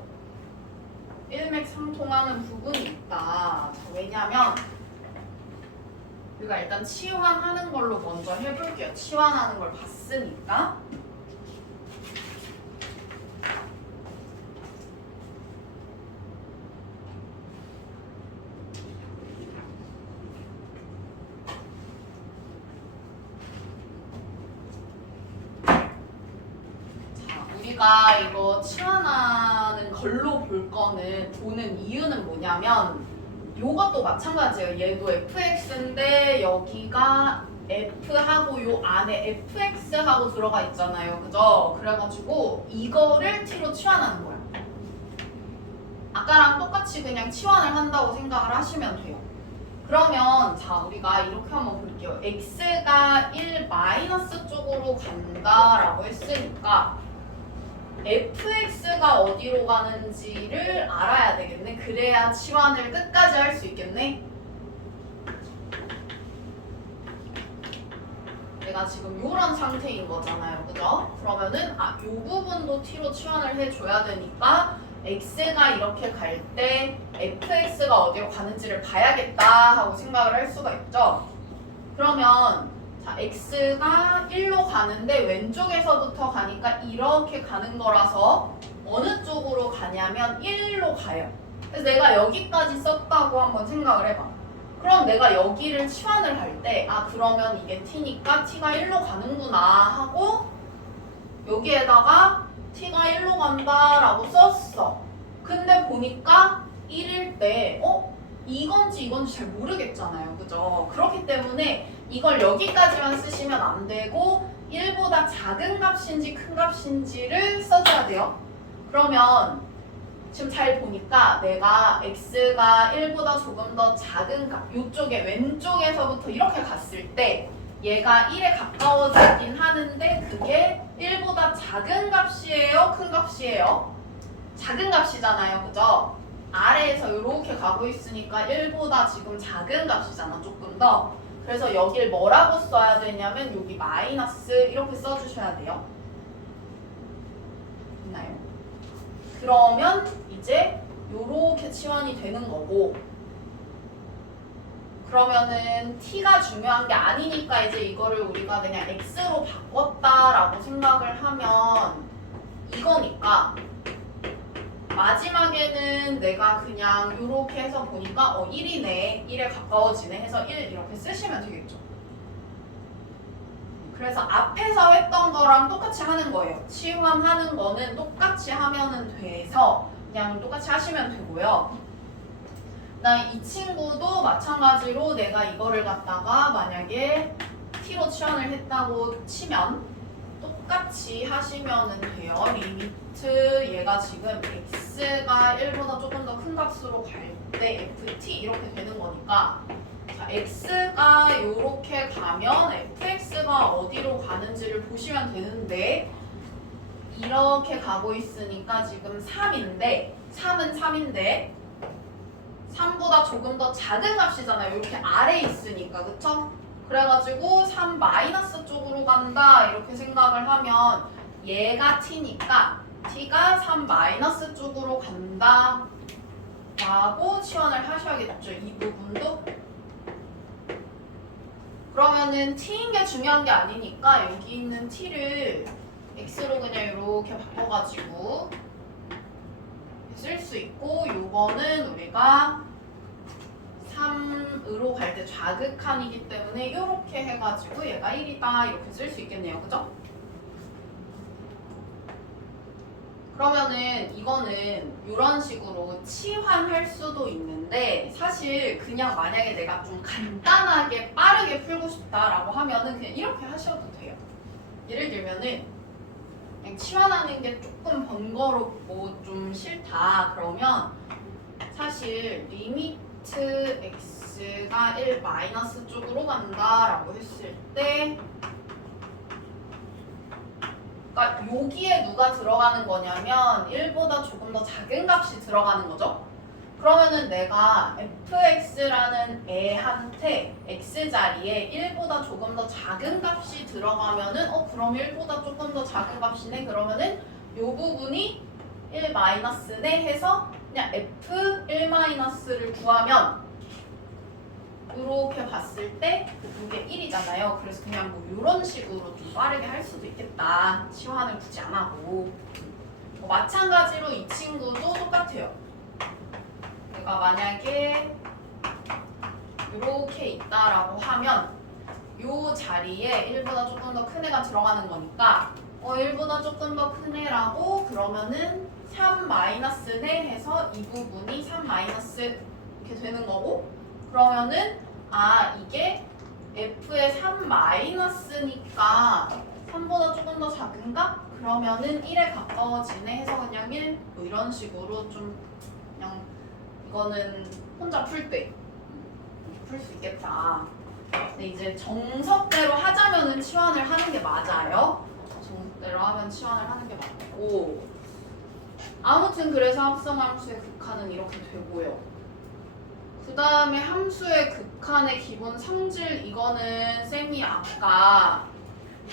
일맥상통하는 부분이 있다. 자, 왜냐면 우리가 일단 치환하는 걸로 먼저 해볼게요. 치환하는 걸 봤으니까. 우리가 이거 치환하는 걸로 보는 이유는 뭐냐면 요것도 마찬가지예요. 얘도 fx인데 여기가 f하고 요 안에 fx하고 들어가 있잖아요. 그죠? 그래가지고 이거를 t로 치환하는 거야. 아까랑 똑같이 그냥 치환을 한다고 생각을 하시면 돼요. 그러면 자 우리가 이렇게 한번 볼게요. x가 1 마이너스 쪽으로 간다라고 했으니까 fx가 어디로 가는지를 알아야 되겠네. 그래야 치환을 끝까지 할 수 있겠네. 내가 지금 이런 상태인 거잖아요. 그죠? 그러면은 이 부분도 t로 치환을 해줘야 되니까 x가 이렇게 갈 때 fx가 어디로 가는지를 봐야겠다 하고 생각을 할 수가 있죠. 그러면 자, x가 1로 가는데 왼쪽에서부터 가니까 이렇게 가는 거라서 어느 쪽으로 가냐면 1로 가요. 그래서 내가 여기까지 썼다고 한번 생각을 해봐. 그럼 내가 여기를 치환을 할 때 그러면 이게 t니까 t가 1로 가는구나 하고 여기에다가 t가 1로 간다라고 썼어. 근데 보니까 1일 때 이건지 잘 모르겠잖아요. 그죠? 그렇기 때문에 이걸 여기까지만 쓰시면 안 되고 1보다 작은 값인지 큰 값인지를 써줘야 돼요. 그러면 지금 잘 보니까 내가 x가 1보다 조금 더 작은 값 이쪽에 왼쪽에서부터 이렇게 갔을 때 얘가 1에 가까워지긴 하는데 그게 1보다 작은 값이에요? 큰 값이에요? 작은 값이잖아요. 그죠? 아래에서 이렇게 가고 있으니까 1보다 지금 작은 값이잖아. 조금 더. 그래서 여길 뭐라고 써야 되냐면 여기 마이너스 이렇게 써주셔야 돼요. 됐나요? 그러면 이제 요렇게 치환이 되는 거고 그러면은 t가 중요한 게 아니니까 이제 이거를 우리가 그냥 x로 바꿨다라고 생각을 하면 이거니까 마지막에는 내가 그냥 이렇게 해서 보니까 1이네 1에 가까워지네 해서 1 이렇게 쓰시면 되겠죠. 그래서 앞에서 했던 거랑 똑같이 하는 거예요. 치환하는 거는 똑같이 하면은 돼서 그냥 똑같이 하시면 되고요. 그다음에 이 친구도 마찬가지로 내가 이거를 갖다가 만약에 t로 치환을 했다고 치면 똑같이 하시면 돼요. 리미트 얘가 지금 x가 1보다 조금 더 큰 값으로 갈 때 ft 이렇게 되는 거니까 자, x가 이렇게 가면 fx가 어디로 가는지를 보시면 되는데 이렇게 가고 있으니까 지금 3인데 3은 3인데 3보다 조금 더 작은 값이잖아요. 이렇게 아래에 있으니까 그쵸? 그래가지고 3 마이너스 쪽으로 간다 이렇게 생각을 하면 얘가 t니까 t가 3 마이너스 쪽으로 간다 라고 치환을 하셔야겠죠. 이 부분도. 그러면은 t인 게 중요한 게 아니니까 여기 있는 t를 x로 그냥 이렇게 바꿔가지고 쓸 수 있고 요거는 우리가 3으로 갈 때 좌극한이기 때문에 이렇게 해가지고 얘가 1이다 이렇게 쓸 수 있겠네요. 그죠? 그러면은 이거는 이런 식으로 치환할 수도 있는데 사실 그냥 만약에 내가 좀 간단하게 빠르게 풀고 싶다라고 하면은 그냥 이렇게 하셔도 돼요. 예를 들면은 그냥 여기 치환하는 게 조금 번거롭고 좀 싫다 그러면 사실 리미트 x가 1 마이너스 쪽으로 간다라고 했을 때 그러니까 여기에 누가 들어가는 거냐면 1보다 조금 더 작은 값이 들어가는 거죠. 그러면은 내가 fx라는 애한테 x자리에 1보다 조금 더 작은 값이 들어가면은 그럼 1보다 조금 더 작은 값이네 그러면은 요 부분이 1 마이너스네 해서 그냥 f1 마이너스를 구하면 이렇게 봤을 때 이게 1이잖아요. 그래서 그냥 뭐 이런 식으로 좀 빠르게 할 수도 있겠다. 치환을 굳이 안 하고 마찬가지로 이 친구도 똑같아요. 내가 만약에 이렇게 있다라고 하면 이 자리에 1보다 조금 더 큰 애가 들어가는 거니까 1보다 조금 더 큰 애라고 그러면은 3 마이너스네 해서 이 부분이 3 마이너스 이렇게 되는 거고 그러면은 이게 f의 3 마이너스니까 3보다 조금 더 작은가? 그러면은 1에 가까워지네 해서 그냥 1 뭐 이런 식으로 좀 그냥 이거는 혼자 풀 때 풀 수 있겠다. 근데 이제 정석대로 하자면은 치환을 하는 게 맞아요. 정석대로 하면 치환을 하는 게 맞고 아무튼 그래서 합성함수의 극한은 이렇게 되고요. 그 다음에 함수의 극한의 기본 성질 이거는 쌤이 아까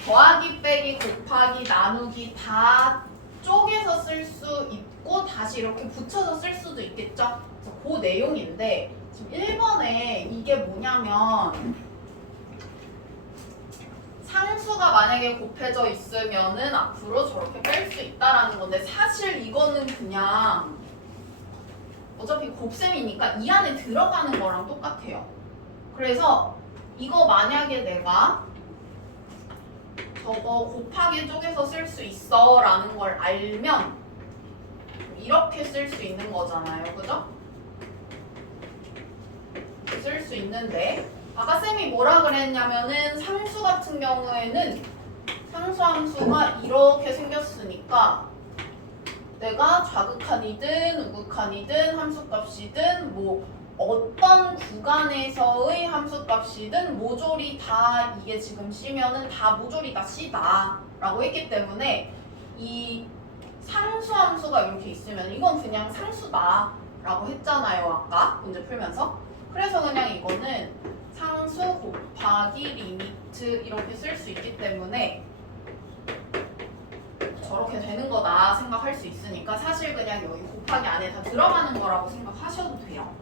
더하기 빼기 곱하기 나누기 다 쪼개서 쓸 수 있고 다시 이렇게 붙여서 쓸 수도 있겠죠? 그래서 그 내용인데 지금 1번에 이게 뭐냐면 상수가 만약에 곱해져 있으면은 앞으로 저렇게 뺄 수 있다라는 건데 사실 이거는 그냥 어차피 곱셈이니까 이 안에 들어가는 거랑 똑같아요. 그래서 이거 만약에 내가 저거 곱하기 쪽에서 쓸 수 있어 라는 걸 알면 이렇게 쓸 수 있는 거잖아요. 그죠? 쓸 수 있는데 아까 쌤이 뭐라 그랬냐면은 상수 같은 경우에는 상수 함수가 이렇게 생겼으니까 내가 좌극한이든 우극한이든 함수값이든 뭐 어떤 구간에서의 함수값이든 모조리 다 이게 지금 C면은 다 모조리 다 C다 라고 했기 때문에 이 상수 함수가 이렇게 있으면 이건 그냥 상수다 라고 했잖아요. 아까 문제 풀면서. 그래서 그냥 이거는 상수 곱하기 리미트 이렇게 쓸 수 있기 때문에 저렇게 되는 거다 생각할 수 있으니까 사실 그냥 여기 곱하기 안에 다 들어가는 거라고 생각하셔도 돼요.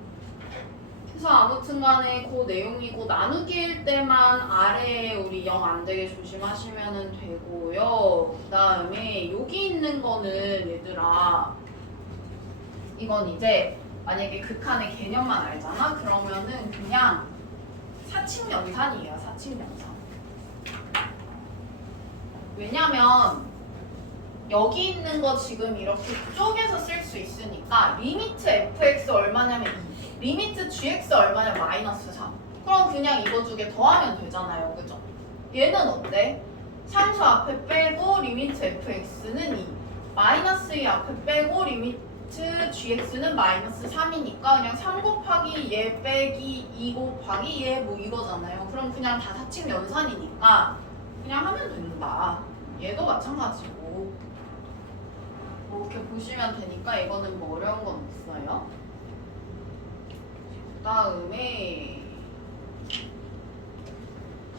그래서 아무튼 간에 그 내용이고 나누기일 때만 아래에 우리 0 안 되게 조심하시면 되고요. 그 다음에 여기 있는 거는 얘들아 이건 이제 만약에 극한의 개념만 알잖아? 그러면은 그냥 사칙연산이에요. 사칙연산. 왜냐면 여기 있는 거 지금 이렇게 쪼개서 쓸 수 있으니까 리미트 fx 얼마냐면 2 리미트 gx 얼마냐면 마이너스 3 그럼 그냥 이거 두 개 더하면 되잖아요. 그죠? 얘는 어때? 상수 앞에 빼고 리미트 fx는 2 마이너스 2 앞에 빼고 리미트 gx는 마이너스 3이니까 그냥 3 곱하기 얘 빼기 2 곱하기 얘 뭐 이거잖아요. 그럼 그냥 다 사칙 연산이니까 그냥 하면 된다. 얘도 마찬가지고 이렇게 보시면 되니까 이거는 뭐 어려운 건 없어요. 그 다음에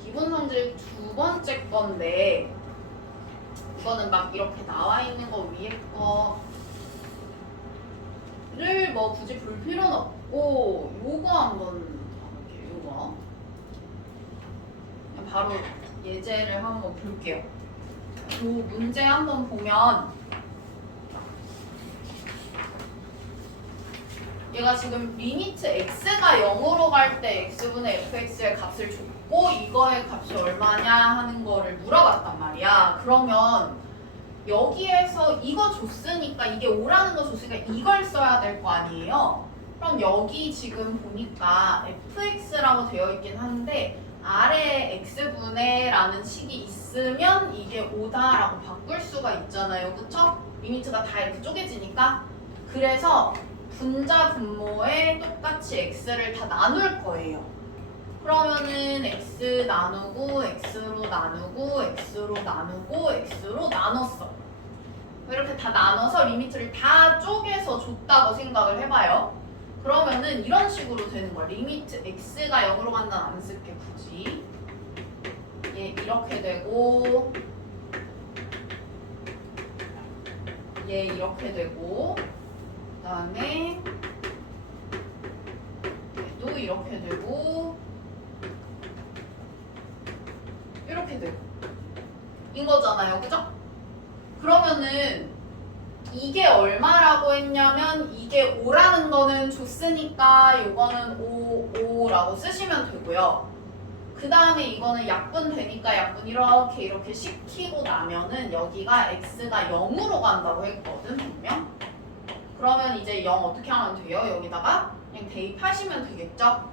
기본 성질 두 번째 건데 이거는 막 이렇게 나와 있는 거 위에 거를 뭐 굳이 볼 필요는 없고 요거 한번 봐볼게요. 요거 그냥 바로 예제를 한번 볼게요. 요 문제 한번 보면 얘가 지금 리미트 x가 0으로 갈 때 x분의 fx의 값을 줬고 이거의 값이 얼마냐 하는 거를 물어봤단 말이야. 그러면 여기에서 이거 줬으니까 이게 5라는 거 줬으니까 이걸 써야 될 거 아니에요. 그럼 여기 지금 보니까 fx라고 되어 있긴 한데 아래에 x분의라는 식이 있으면 이게 5다라고 바꿀 수가 있잖아요. 그쵸? 리미트가 다 이렇게 쪼개지니까. 그래서 분자 분모에 똑같이 x를 다 나눌 거예요. 그러면은 x 나누고 x로 나누고 x로 나누고 x로 나눴어. 이렇게 다 나눠서 리미트를 다 쪼개서 줬다고 생각을 해봐요. 그러면은 이런 식으로 되는 거야. 리미트 x가 0으로 간다는 안 쓸게 굳이. 얘 이렇게 되고 얘 이렇게 되고 그 다음에 얘도 이렇게 되고 이렇게 되고 인 거잖아요. 그죠? 그러면은 이게 얼마라고 했냐면 이게 5라는 거는 줬으니까 요거는 5라고 쓰시면 되고요. 그 다음에 이거는 약분 되니까 약분 이렇게 시키고 나면은 여기가 x가 0으로 간다고 했거든 분명. 그러면 이제 0 어떻게 하면 돼요? 여기다가 그냥 대입하시면 되겠죠?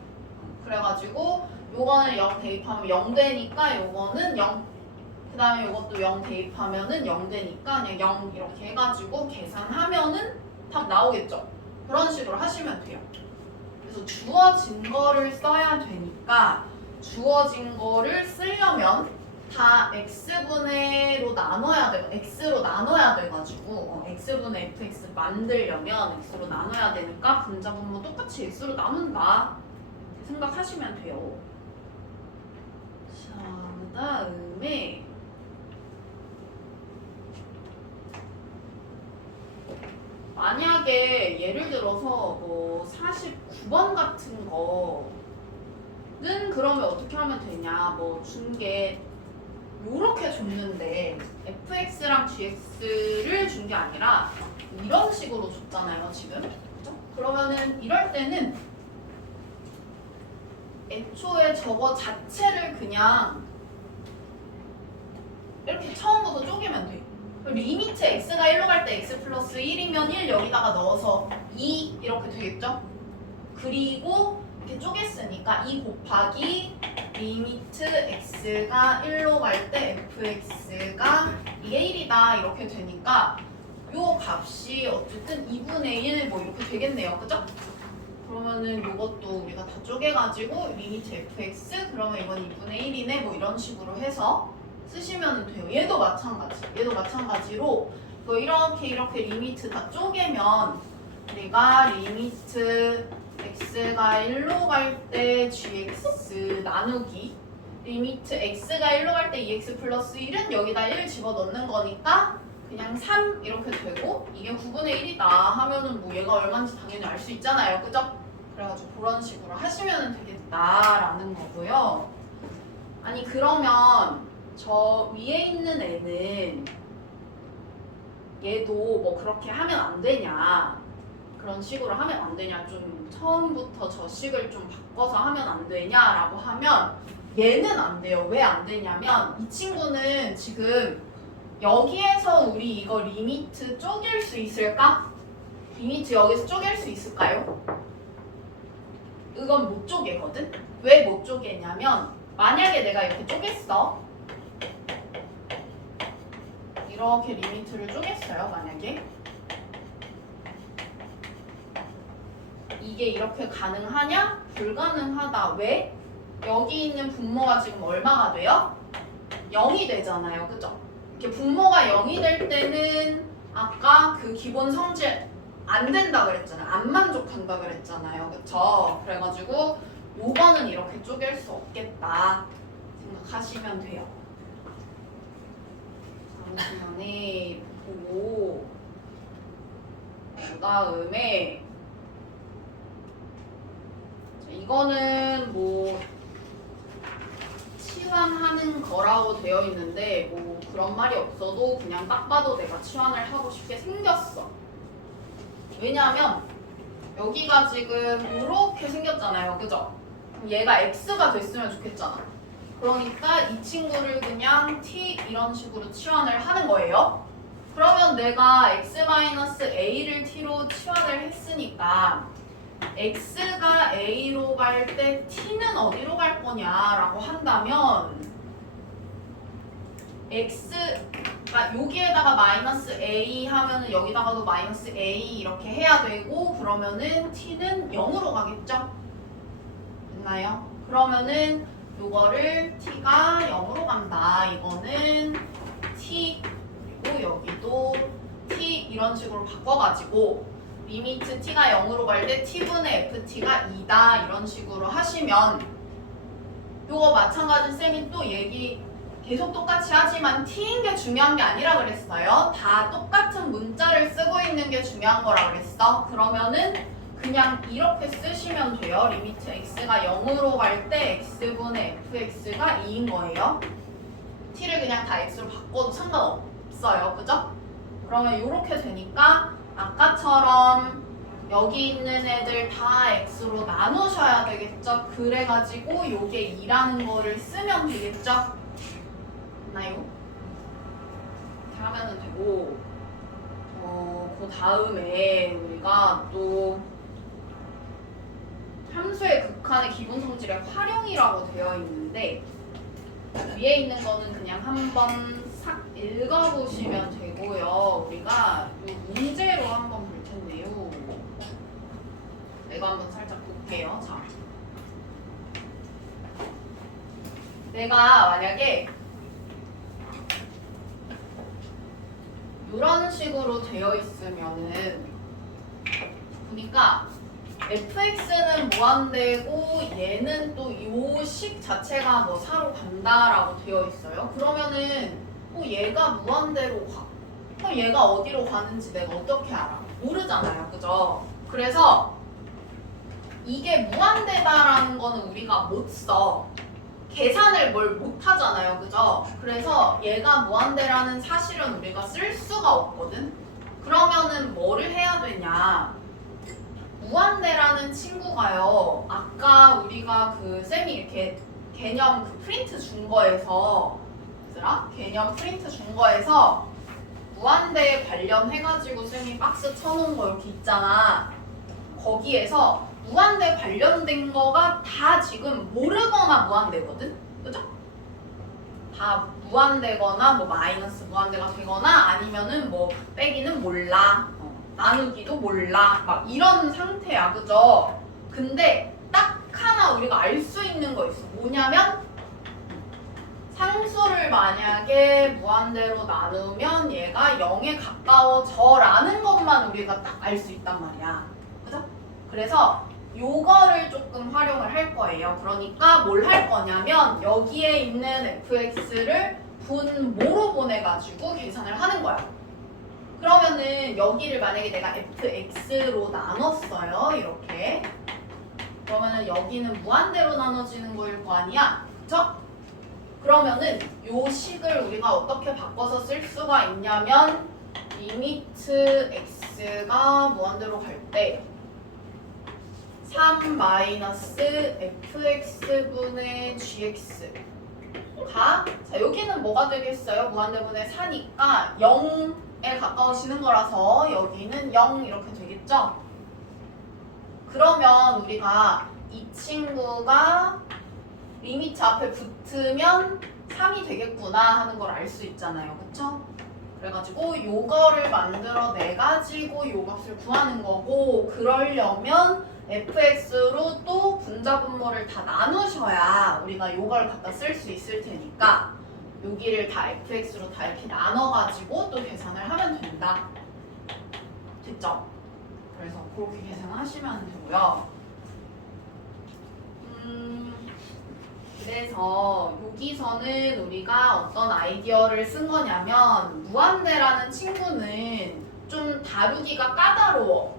그래가지고 요거는 0 대입하면 0 되니까 요거는 0. 그 다음에 이것도 0 대입하면은 0 되니까 그냥 0 이렇게 해가지고 계산하면은 답 나오겠죠? 그런 식으로 하시면 돼요. 그래서 주어진 거를 써야 되니까 주어진 거를 쓰려면 다 x분의로 나눠야 돼. x로 나눠야 돼가지고 x분의 fx 만들려면 x로 나눠야 되니까 분자 분모 똑같이 x로 나눈다. 생각하시면 돼요. 자, 그 다음에 만약에 예를 들어서 뭐 49번 같은 거는 그러면 어떻게 하면 되냐, 뭐 준 게 요렇게 줬는데 fx랑 gx를 준 게 아니라 이런 식으로 줬잖아요 지금. 그죠? 그러면은 이럴 때는 애초에 저거 자체를 그냥 이렇게 처음부터 쪼개면 돼. 리미트 x가 1로 갈 때 x 플러스 1이면 1 여기다가 넣어서 2 이렇게 되겠죠? 그리고 이렇게 쪼갰으니까 2 곱하기 리미트 x가 1로 갈 때 fx가 이게 1이다 이렇게 되니까 요 값이 어쨌든 2분의 1 뭐 이렇게 되겠네요. 그죠? 그러면은 요것도 우리가 다 쪼개가지고 리미트 fx 그러면 이건 2분의 1이네 뭐 이런 식으로 해서 쓰시면 돼요. 얘도 마찬가지. 얘도 마찬가지로 이렇게 리미트 다 쪼개면 우리가 리미트 x가 1로 갈 때 gx 나누기 리미트 x가 1로 갈 때 2x 플러스 1은 여기다 1 집어넣는 거니까 그냥 3 이렇게 되고 이게 9분의 1이다 하면은 뭐 얘가 얼마인지 당연히 알 수 있잖아요. 그죠? 그래가지고 그런 식으로 하시면 되겠다라는 거고요. 아니 그러면 저 위에 있는 애는 얘도 뭐 그렇게 하면 안 되냐, 그런 식으로 하면 안 되냐, 좀 처음부터 저 식을 좀 바꿔서 하면 안 되냐라고 하면 얘는 안 돼요. 왜 안 되냐면 이 친구는 지금 여기에서 우리 이거 리미트 쪼갤 수 있을까? 리미트 여기서 쪼갤 수 있을까요? 이건 못 쪼개거든? 왜 못 쪼개냐면 만약에 내가 이렇게 쪼갰어. 이렇게 리미트를 쪼갰어요. 만약에 이게 이렇게 가능하냐? 불가능하다. 왜? 여기 있는 분모가 지금 얼마가 돼요? 0이 되잖아요. 그죠? 이렇게 분모가 0이 될 때는 아까 그 기본 성질 안 된다 그랬잖아요. 안 만족한다 그랬잖아요. 그쵸? 그래가지고 요거는 이렇게 쪼갤 수 없겠다 생각하시면 돼요. 잠시만에 보고 그 다음에 이거는 뭐 치환하는 거라고 되어 있는데 뭐 그런 말이 없어도 그냥 딱 봐도 내가 치환을 하고 싶게 생겼어. 왜냐하면 여기가 지금 이렇게 생겼잖아요. 그죠? 그럼 얘가 x가 됐으면 좋겠잖아. 그러니까 이 친구를 그냥 t 이런 식으로 치환을 하는 거예요. 그러면 내가 x-a를 t로 치환을 했으니까 x가 a로 갈 때 t는 어디로 갈 거냐라고 한다면 x가 여기에다가 마이너스 a 하면은 여기다가도 마이너스 a 이렇게 해야 되고 그러면은 t는 0으로 가겠죠? 됐나요? 그러면은 요거를 t가 0으로 간다. 이거는 t 그리고 여기도 t 이런 식으로 바꿔가지고 리미트 t가 0으로 갈 때 t분의 ft가 2다 이런 식으로 하시면 요거 마찬가지 쌤이 또 얘기 계속 똑같이 하지만 t인 게 중요한 게 아니라 그랬어요. 다 똑같은 문자를 쓰고 있는 게 중요한 거라 그랬어. 그러면은 그냥 이렇게 쓰시면 돼요. 리미트 x가 0으로 갈 때 x분의 fx가 2인 거예요. t를 그냥 다 x로 바꿔도 상관없어요. 그죠? 그러면 이렇게 되니까 아까처럼 여기 있는 애들 다 x로 나누셔야 되겠죠? 그래가지고 요게 2라는 거를 쓰면 되겠죠? 나요? 이렇게 하면은 되고 그 다음에 우리가 또 함수의 극한의 기본 성질의 활용이라고 되어 있는데 위에 있는 거는 그냥 한번 싹 읽어보시면 되고요. 우리가 이 문제로 한번 볼 텐데요. 내가 한번 살짝 볼게요. 자, 내가 만약에 이런 식으로 되어 있으면은 보니까 fx는 무한대고 얘는 또 요 식 자체가 뭐 4로 간다라고 되어 있어요. 그러면은 얘가 무한대로 가. 그럼 얘가 어디로 가는지 내가 어떻게 알아? 모르잖아요. 그죠? 그래서 이게 무한대다라는 거는 우리가 못 써. 계산을 뭘 못하잖아요. 그죠? 그래서 얘가 무한대라는 사실은 우리가 쓸 수가 없거든. 그러면은 뭐를 해야 되냐? 무한대라는 친구가요. 아까 우리가 그 쌤이 이렇게 개념 그 프린트 준 거에서 얘들아? 개념 프린트 준 거에서 무한대 관련해가지고 쌤이 박스 쳐놓은 거 이렇게 있잖아. 거기에서 무한대 관련된 거가 다 지금 모르거나 무한대거든? 그죠? 다 무한대거나 뭐 마이너스 무한대가 되거나 아니면은 뭐 빼기는 몰라. 나누기도 몰라. 막 이런 상태야. 그죠? 근데 딱 하나 우리가 알 수 있는 거 있어. 뭐냐면 상수를 만약에 무한대로 나누면 얘가 0에 가까워져 라는 것만 우리가 딱 알 수 있단 말이야. 그죠? 그래서 요거를 조금 활용을 할 거예요. 그러니까 뭘 할 거냐면 여기에 있는 fx를 분모로 보내가지고 계산을 하는 거야. 그러면은 여기를 만약에 내가 fx로 나눴어요. 이렇게. 그러면은 여기는 무한대로 나눠지는 거일 거 아니야. 그쵸? 그러면은 요 식을 우리가 어떻게 바꿔서 쓸 수가 있냐면 리미트 x가 무한대로 갈 때 3 마이너스 fx분의 gx가 자 여기는 뭐가 되겠어요? 무한대분의 4니까 0에 가까워지는 거라서 여기는 0 이렇게 되겠죠? 그러면 우리가 이 친구가 리미트 앞에 붙으면 3이 되겠구나 하는 걸 알 수 있잖아요. 그쵸? 그래가지고 요거를 만들어 내가지고 요 값을 구하는 거고 그러려면 fx로 또 분자분모를 다 나누셔야 우리가 요걸 갖다 쓸 수 있을 테니까 여기를 다 fx로 다 이렇게 나눠가지고 또 계산을 하면 된다. 됐죠? 그래서 그렇게 계산하시면 되고요. 그래서 여기서는 우리가 어떤 아이디어를 쓴 거냐면 무한대라는 친구는 좀 다루기가 까다로워.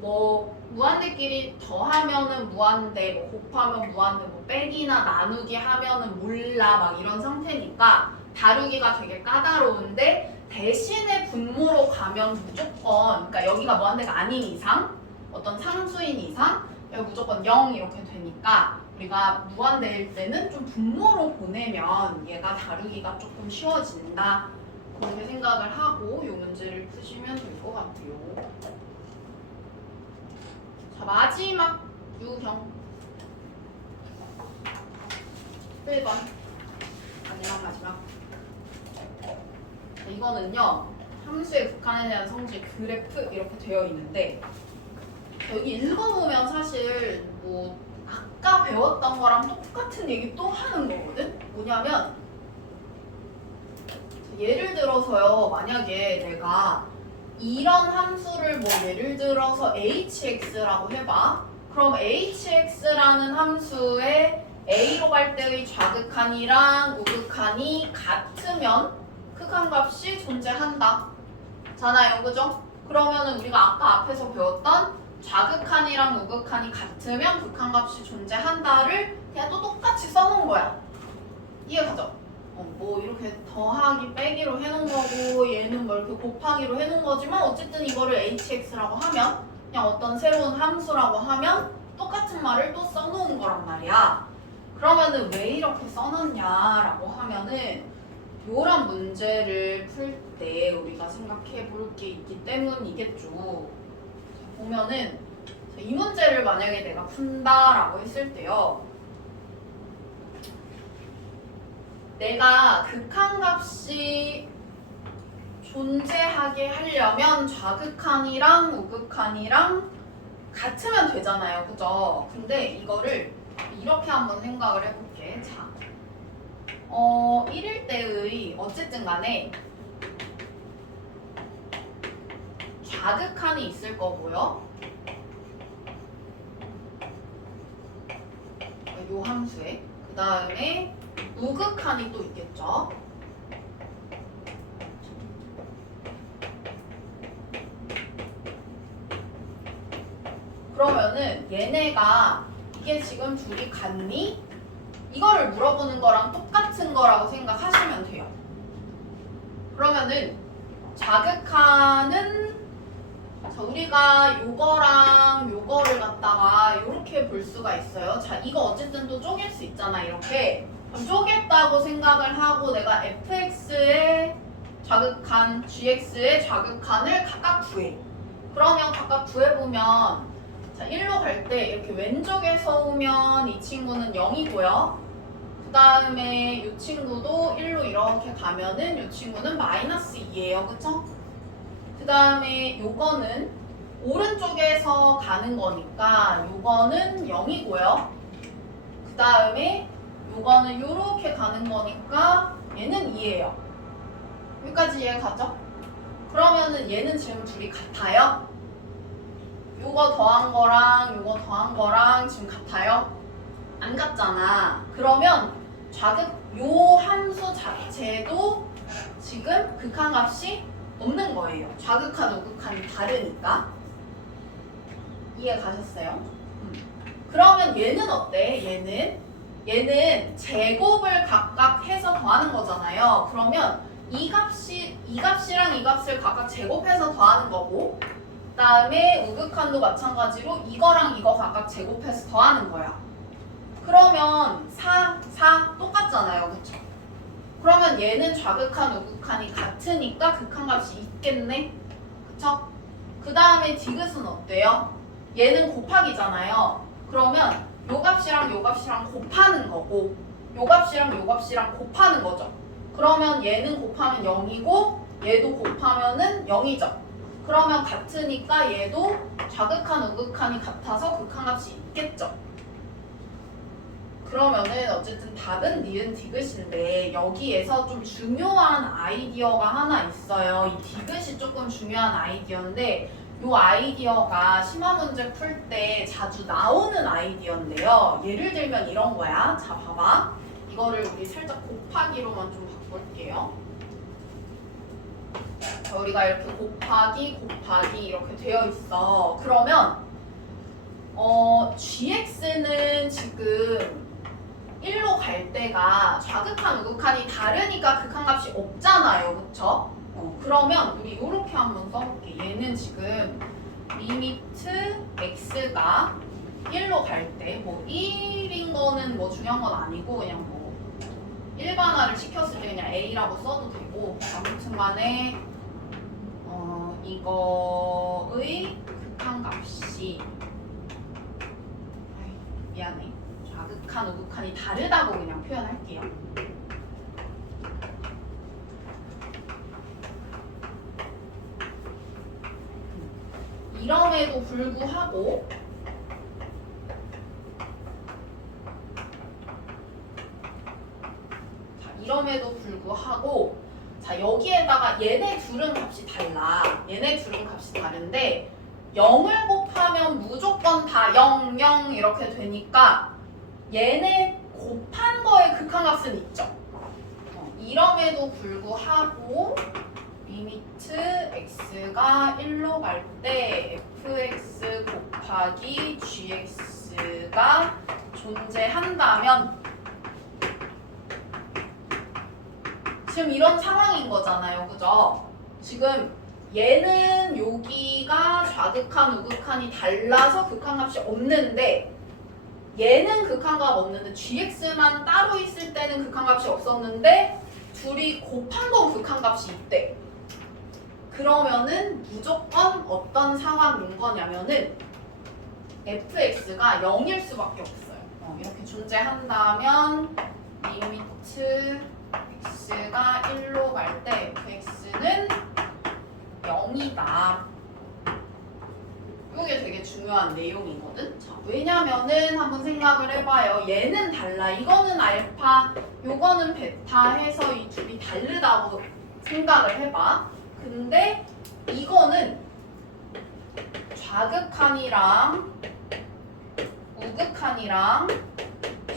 뭐 무한대끼리 더하면은 무한대, 뭐 곱하면 무한대, 뭐 빼기나 나누기 하면은 몰라 막 이런 상태니까 다루기가 되게 까다로운데 대신에 분모로 가면 무조건 그러니까 여기가 무한대가 아닌 이상 어떤 상수인 이상 여기 무조건 0 이렇게 되니까 우리가 무한대일 때는 좀 분모로 보내면 얘가 다루기가 조금 쉬워진다 그렇게 생각을 하고 이 문제를 푸시면 될 것 같아요. 자, 마지막 유형 1번 마지막 자, 이거는요 함수의 극한에 대한 성질 그래프 이렇게 되어 있는데 여기 읽어보면 사실 뭐 아까 배웠던 거랑 똑같은 얘기 또 하는 거거든? 뭐냐면 예를 들어서요 만약에 내가 이런 함수를 뭐 예를 들어서 hx라고 해봐 그럼 hx라는 함수에 a로 갈 때의 좌극한이랑 우극한이 같으면 극한값이 존재한다 잖아요 그죠? 그러면은 우리가 아까 앞에서 배웠던 좌극한이랑 우극한이 같으면 극한값이 존재한다를 그냥 또 똑같이 써놓은 거야 이해가죠? 뭐 이렇게 더하기 빼기로 해놓은 거고 얘는 뭐 이렇게 곱하기로 해놓은 거지만 어쨌든 이거를 hx라고 하면 그냥 어떤 새로운 함수라고 하면 똑같은 말을 또 써놓은 거란 말이야 그러면은 왜 이렇게 써놨냐라고 하면은 요런 문제를 풀 때 우리가 생각해 볼 게 있기 때문이겠죠 자, 보면은 이 문제를 만약에 내가 푼다라고 했을 때요 내가 극한값이 존재하게 하려면 좌극한이랑 우극한이랑 같으면 되잖아요. 그죠? 근데 이거를 이렇게 한번 생각을 해볼게. 자, 1일 때의 어쨌든 간에 좌극한이 있을 거고요. 요 함수에 그 다음에 우극한이 또 있겠죠. 그러면은 얘네가 이게 지금 둘이 같니? 이거를 물어보는 거랑 똑같은 거라고 생각하시면 돼요. 그러면은 좌극한은 자, 우리가 요거랑 요거를 갖다가 이렇게 볼 수가 있어요. 자, 이거 어쨌든 또 쪼갤 수 있잖아, 이렇게. 그럼 쪼갰다고 생각을 하고 내가 fx의 좌극한, gx의 좌극한을 각각 구해. 그러면 각각 구해보면 자, 1로 갈 때 이렇게 왼쪽에서 오면 이 친구는 0이고요. 그 다음에 이 친구도 1로 이렇게 가면은 이 친구는 마이너스 2예요. 그쵸? 그 다음에 요거는 오른쪽에서 가는 거니까 요거는 0이고요. 그 다음에 요거는 요렇게 가는 거니까 얘는 2예요. 여기까지 이해 가죠? 그러면은 얘는 지금 둘이 같아요? 요거 더한 거랑 요거 더한 거랑 지금 같아요? 안 같잖아. 그러면 요 함수 자체도 지금 극한값이 없는 거예요. 좌극한, 우극한이 다르니까. 이해 가셨어요? 그러면 얘는 어때? 얘는 제곱을 각각 해서 더하는 거잖아요. 그러면 이 값이랑 이 값을 각각 제곱해서 더하는 거고 그 다음에 우극한도 마찬가지로 이거랑 이거 각각 제곱해서 더하는 거야. 그러면 4 똑같잖아요. 그쵸? 그러면 얘는 좌극한, 우극한이 같으니까 극한값이 있겠네? 그쵸? 그 다음에 디귿은 어때요? 얘는 곱하기잖아요. 그러면 요 값이랑 요 값이랑 곱하는 거고 요 값이랑 요 값이랑 곱하는 거죠. 그러면 얘는 곱하면 0이고 얘도 곱하면은 0이죠. 그러면 같으니까 얘도 좌극한, 우극한이 같아서 극한값이 있겠죠. 그러면은 어쨌든 답은 니은 디귿인데 여기에서 좀 중요한 아이디어가 하나 있어요. 이 디귿이 조금 중요한 아이디어인데 이 아이디어가 심화 문제 풀 때 자주 나오는 아이디어인데요. 예를 들면 이런 거야. 자, 봐봐. 이거를 우리 살짝 곱하기로만 좀 바꿀게요. 자, 우리가 이렇게 곱하기 이렇게 되어 있어. 그러면 gx는 지금 1로 갈 때가 좌극한, 우극한이 다르니까 극한값이 없잖아요. 그쵸? 그러면 우리 이렇게 한번 써볼게. 얘는 지금 리미트 x가 1로 갈 때 뭐 1인 거는 뭐 중요한 건 아니고 그냥 뭐 일반화를 시켰을 때 그냥 a라고 써도 되고 아무튼 간에 이거의 극한값이 미안해. 좌극한, 우극한이 다르다고 그냥 표현할게요. 이럼에도 불구하고 이럼에도 불구하고 자 여기에다가 얘네 둘은 값이 달라. 얘네 둘은 값이 다른데 0을 곱하면 무조건 다 0, 0 이렇게 되니까 얘네 곱한 거에 극한값은 있죠. 이럼에도 불구하고 리미트 x가 1로 갈 때 fx 곱하기 gx가 존재한다면 지금 이런 상황인 거잖아요. 그죠? 지금 얘는 여기가 좌극한, 우극한이 달라서 극한값이 없는데 얘는 극한값 없는데 gx만 따로 있을 때는 극한값이 없었는데 둘이 곱한 건 극한값이 있대. 그러면은 무조건 어떤 상황인 거냐면은 fx가 0일 수밖에 없어요. 이렇게 존재한다면 리미트 x가 1로 갈 때 fx는 0이다. 이게 되게 중요한 내용이거든. 자, 왜냐면은 한번 생각을 해봐요. 얘는 달라. 이거는 알파, 요거는 베타 해서 이 둘이 다르다고 생각을 해봐. 근데 이거는 좌극한이랑 우극한이랑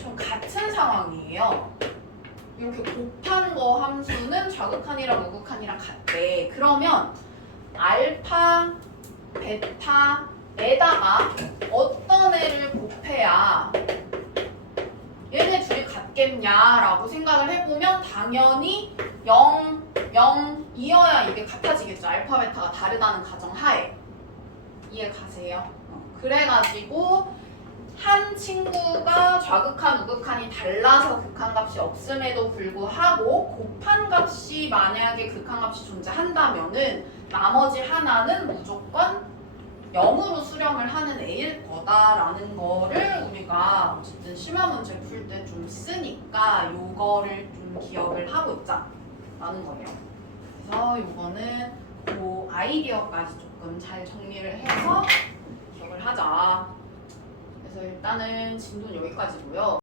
좀 같은 상황이에요. 이렇게 곱한 거 함수는 좌극한이랑 우극한이랑 같대. 그러면 알파, 베타에다가 어떤 애를 곱해야 얘네 둘이 같겠냐라고 생각을 해보면 당연히 0, 0이어야 이게 같아지겠죠. 알파, 베타가 다르다는 가정하에. 이해 가세요? 그래가지고 한 친구가 좌극한, 우극한이 달라서 극한값이 없음에도 불구하고 곱한 값이 만약에 극한값이 존재한다면은 나머지 하나는 무조건 0으로 수렴을 하는 애일 거다라는 거를 우리가 어쨌든 심화 문제 풀 때 좀 쓰니까 요거를 좀 기억을 하고 있자라는 거예요. 그래서 요거는 그 아이디어까지 조금 잘 정리를 해서 기억을 하자. 그래서 일단은 진도는 여기까지고요.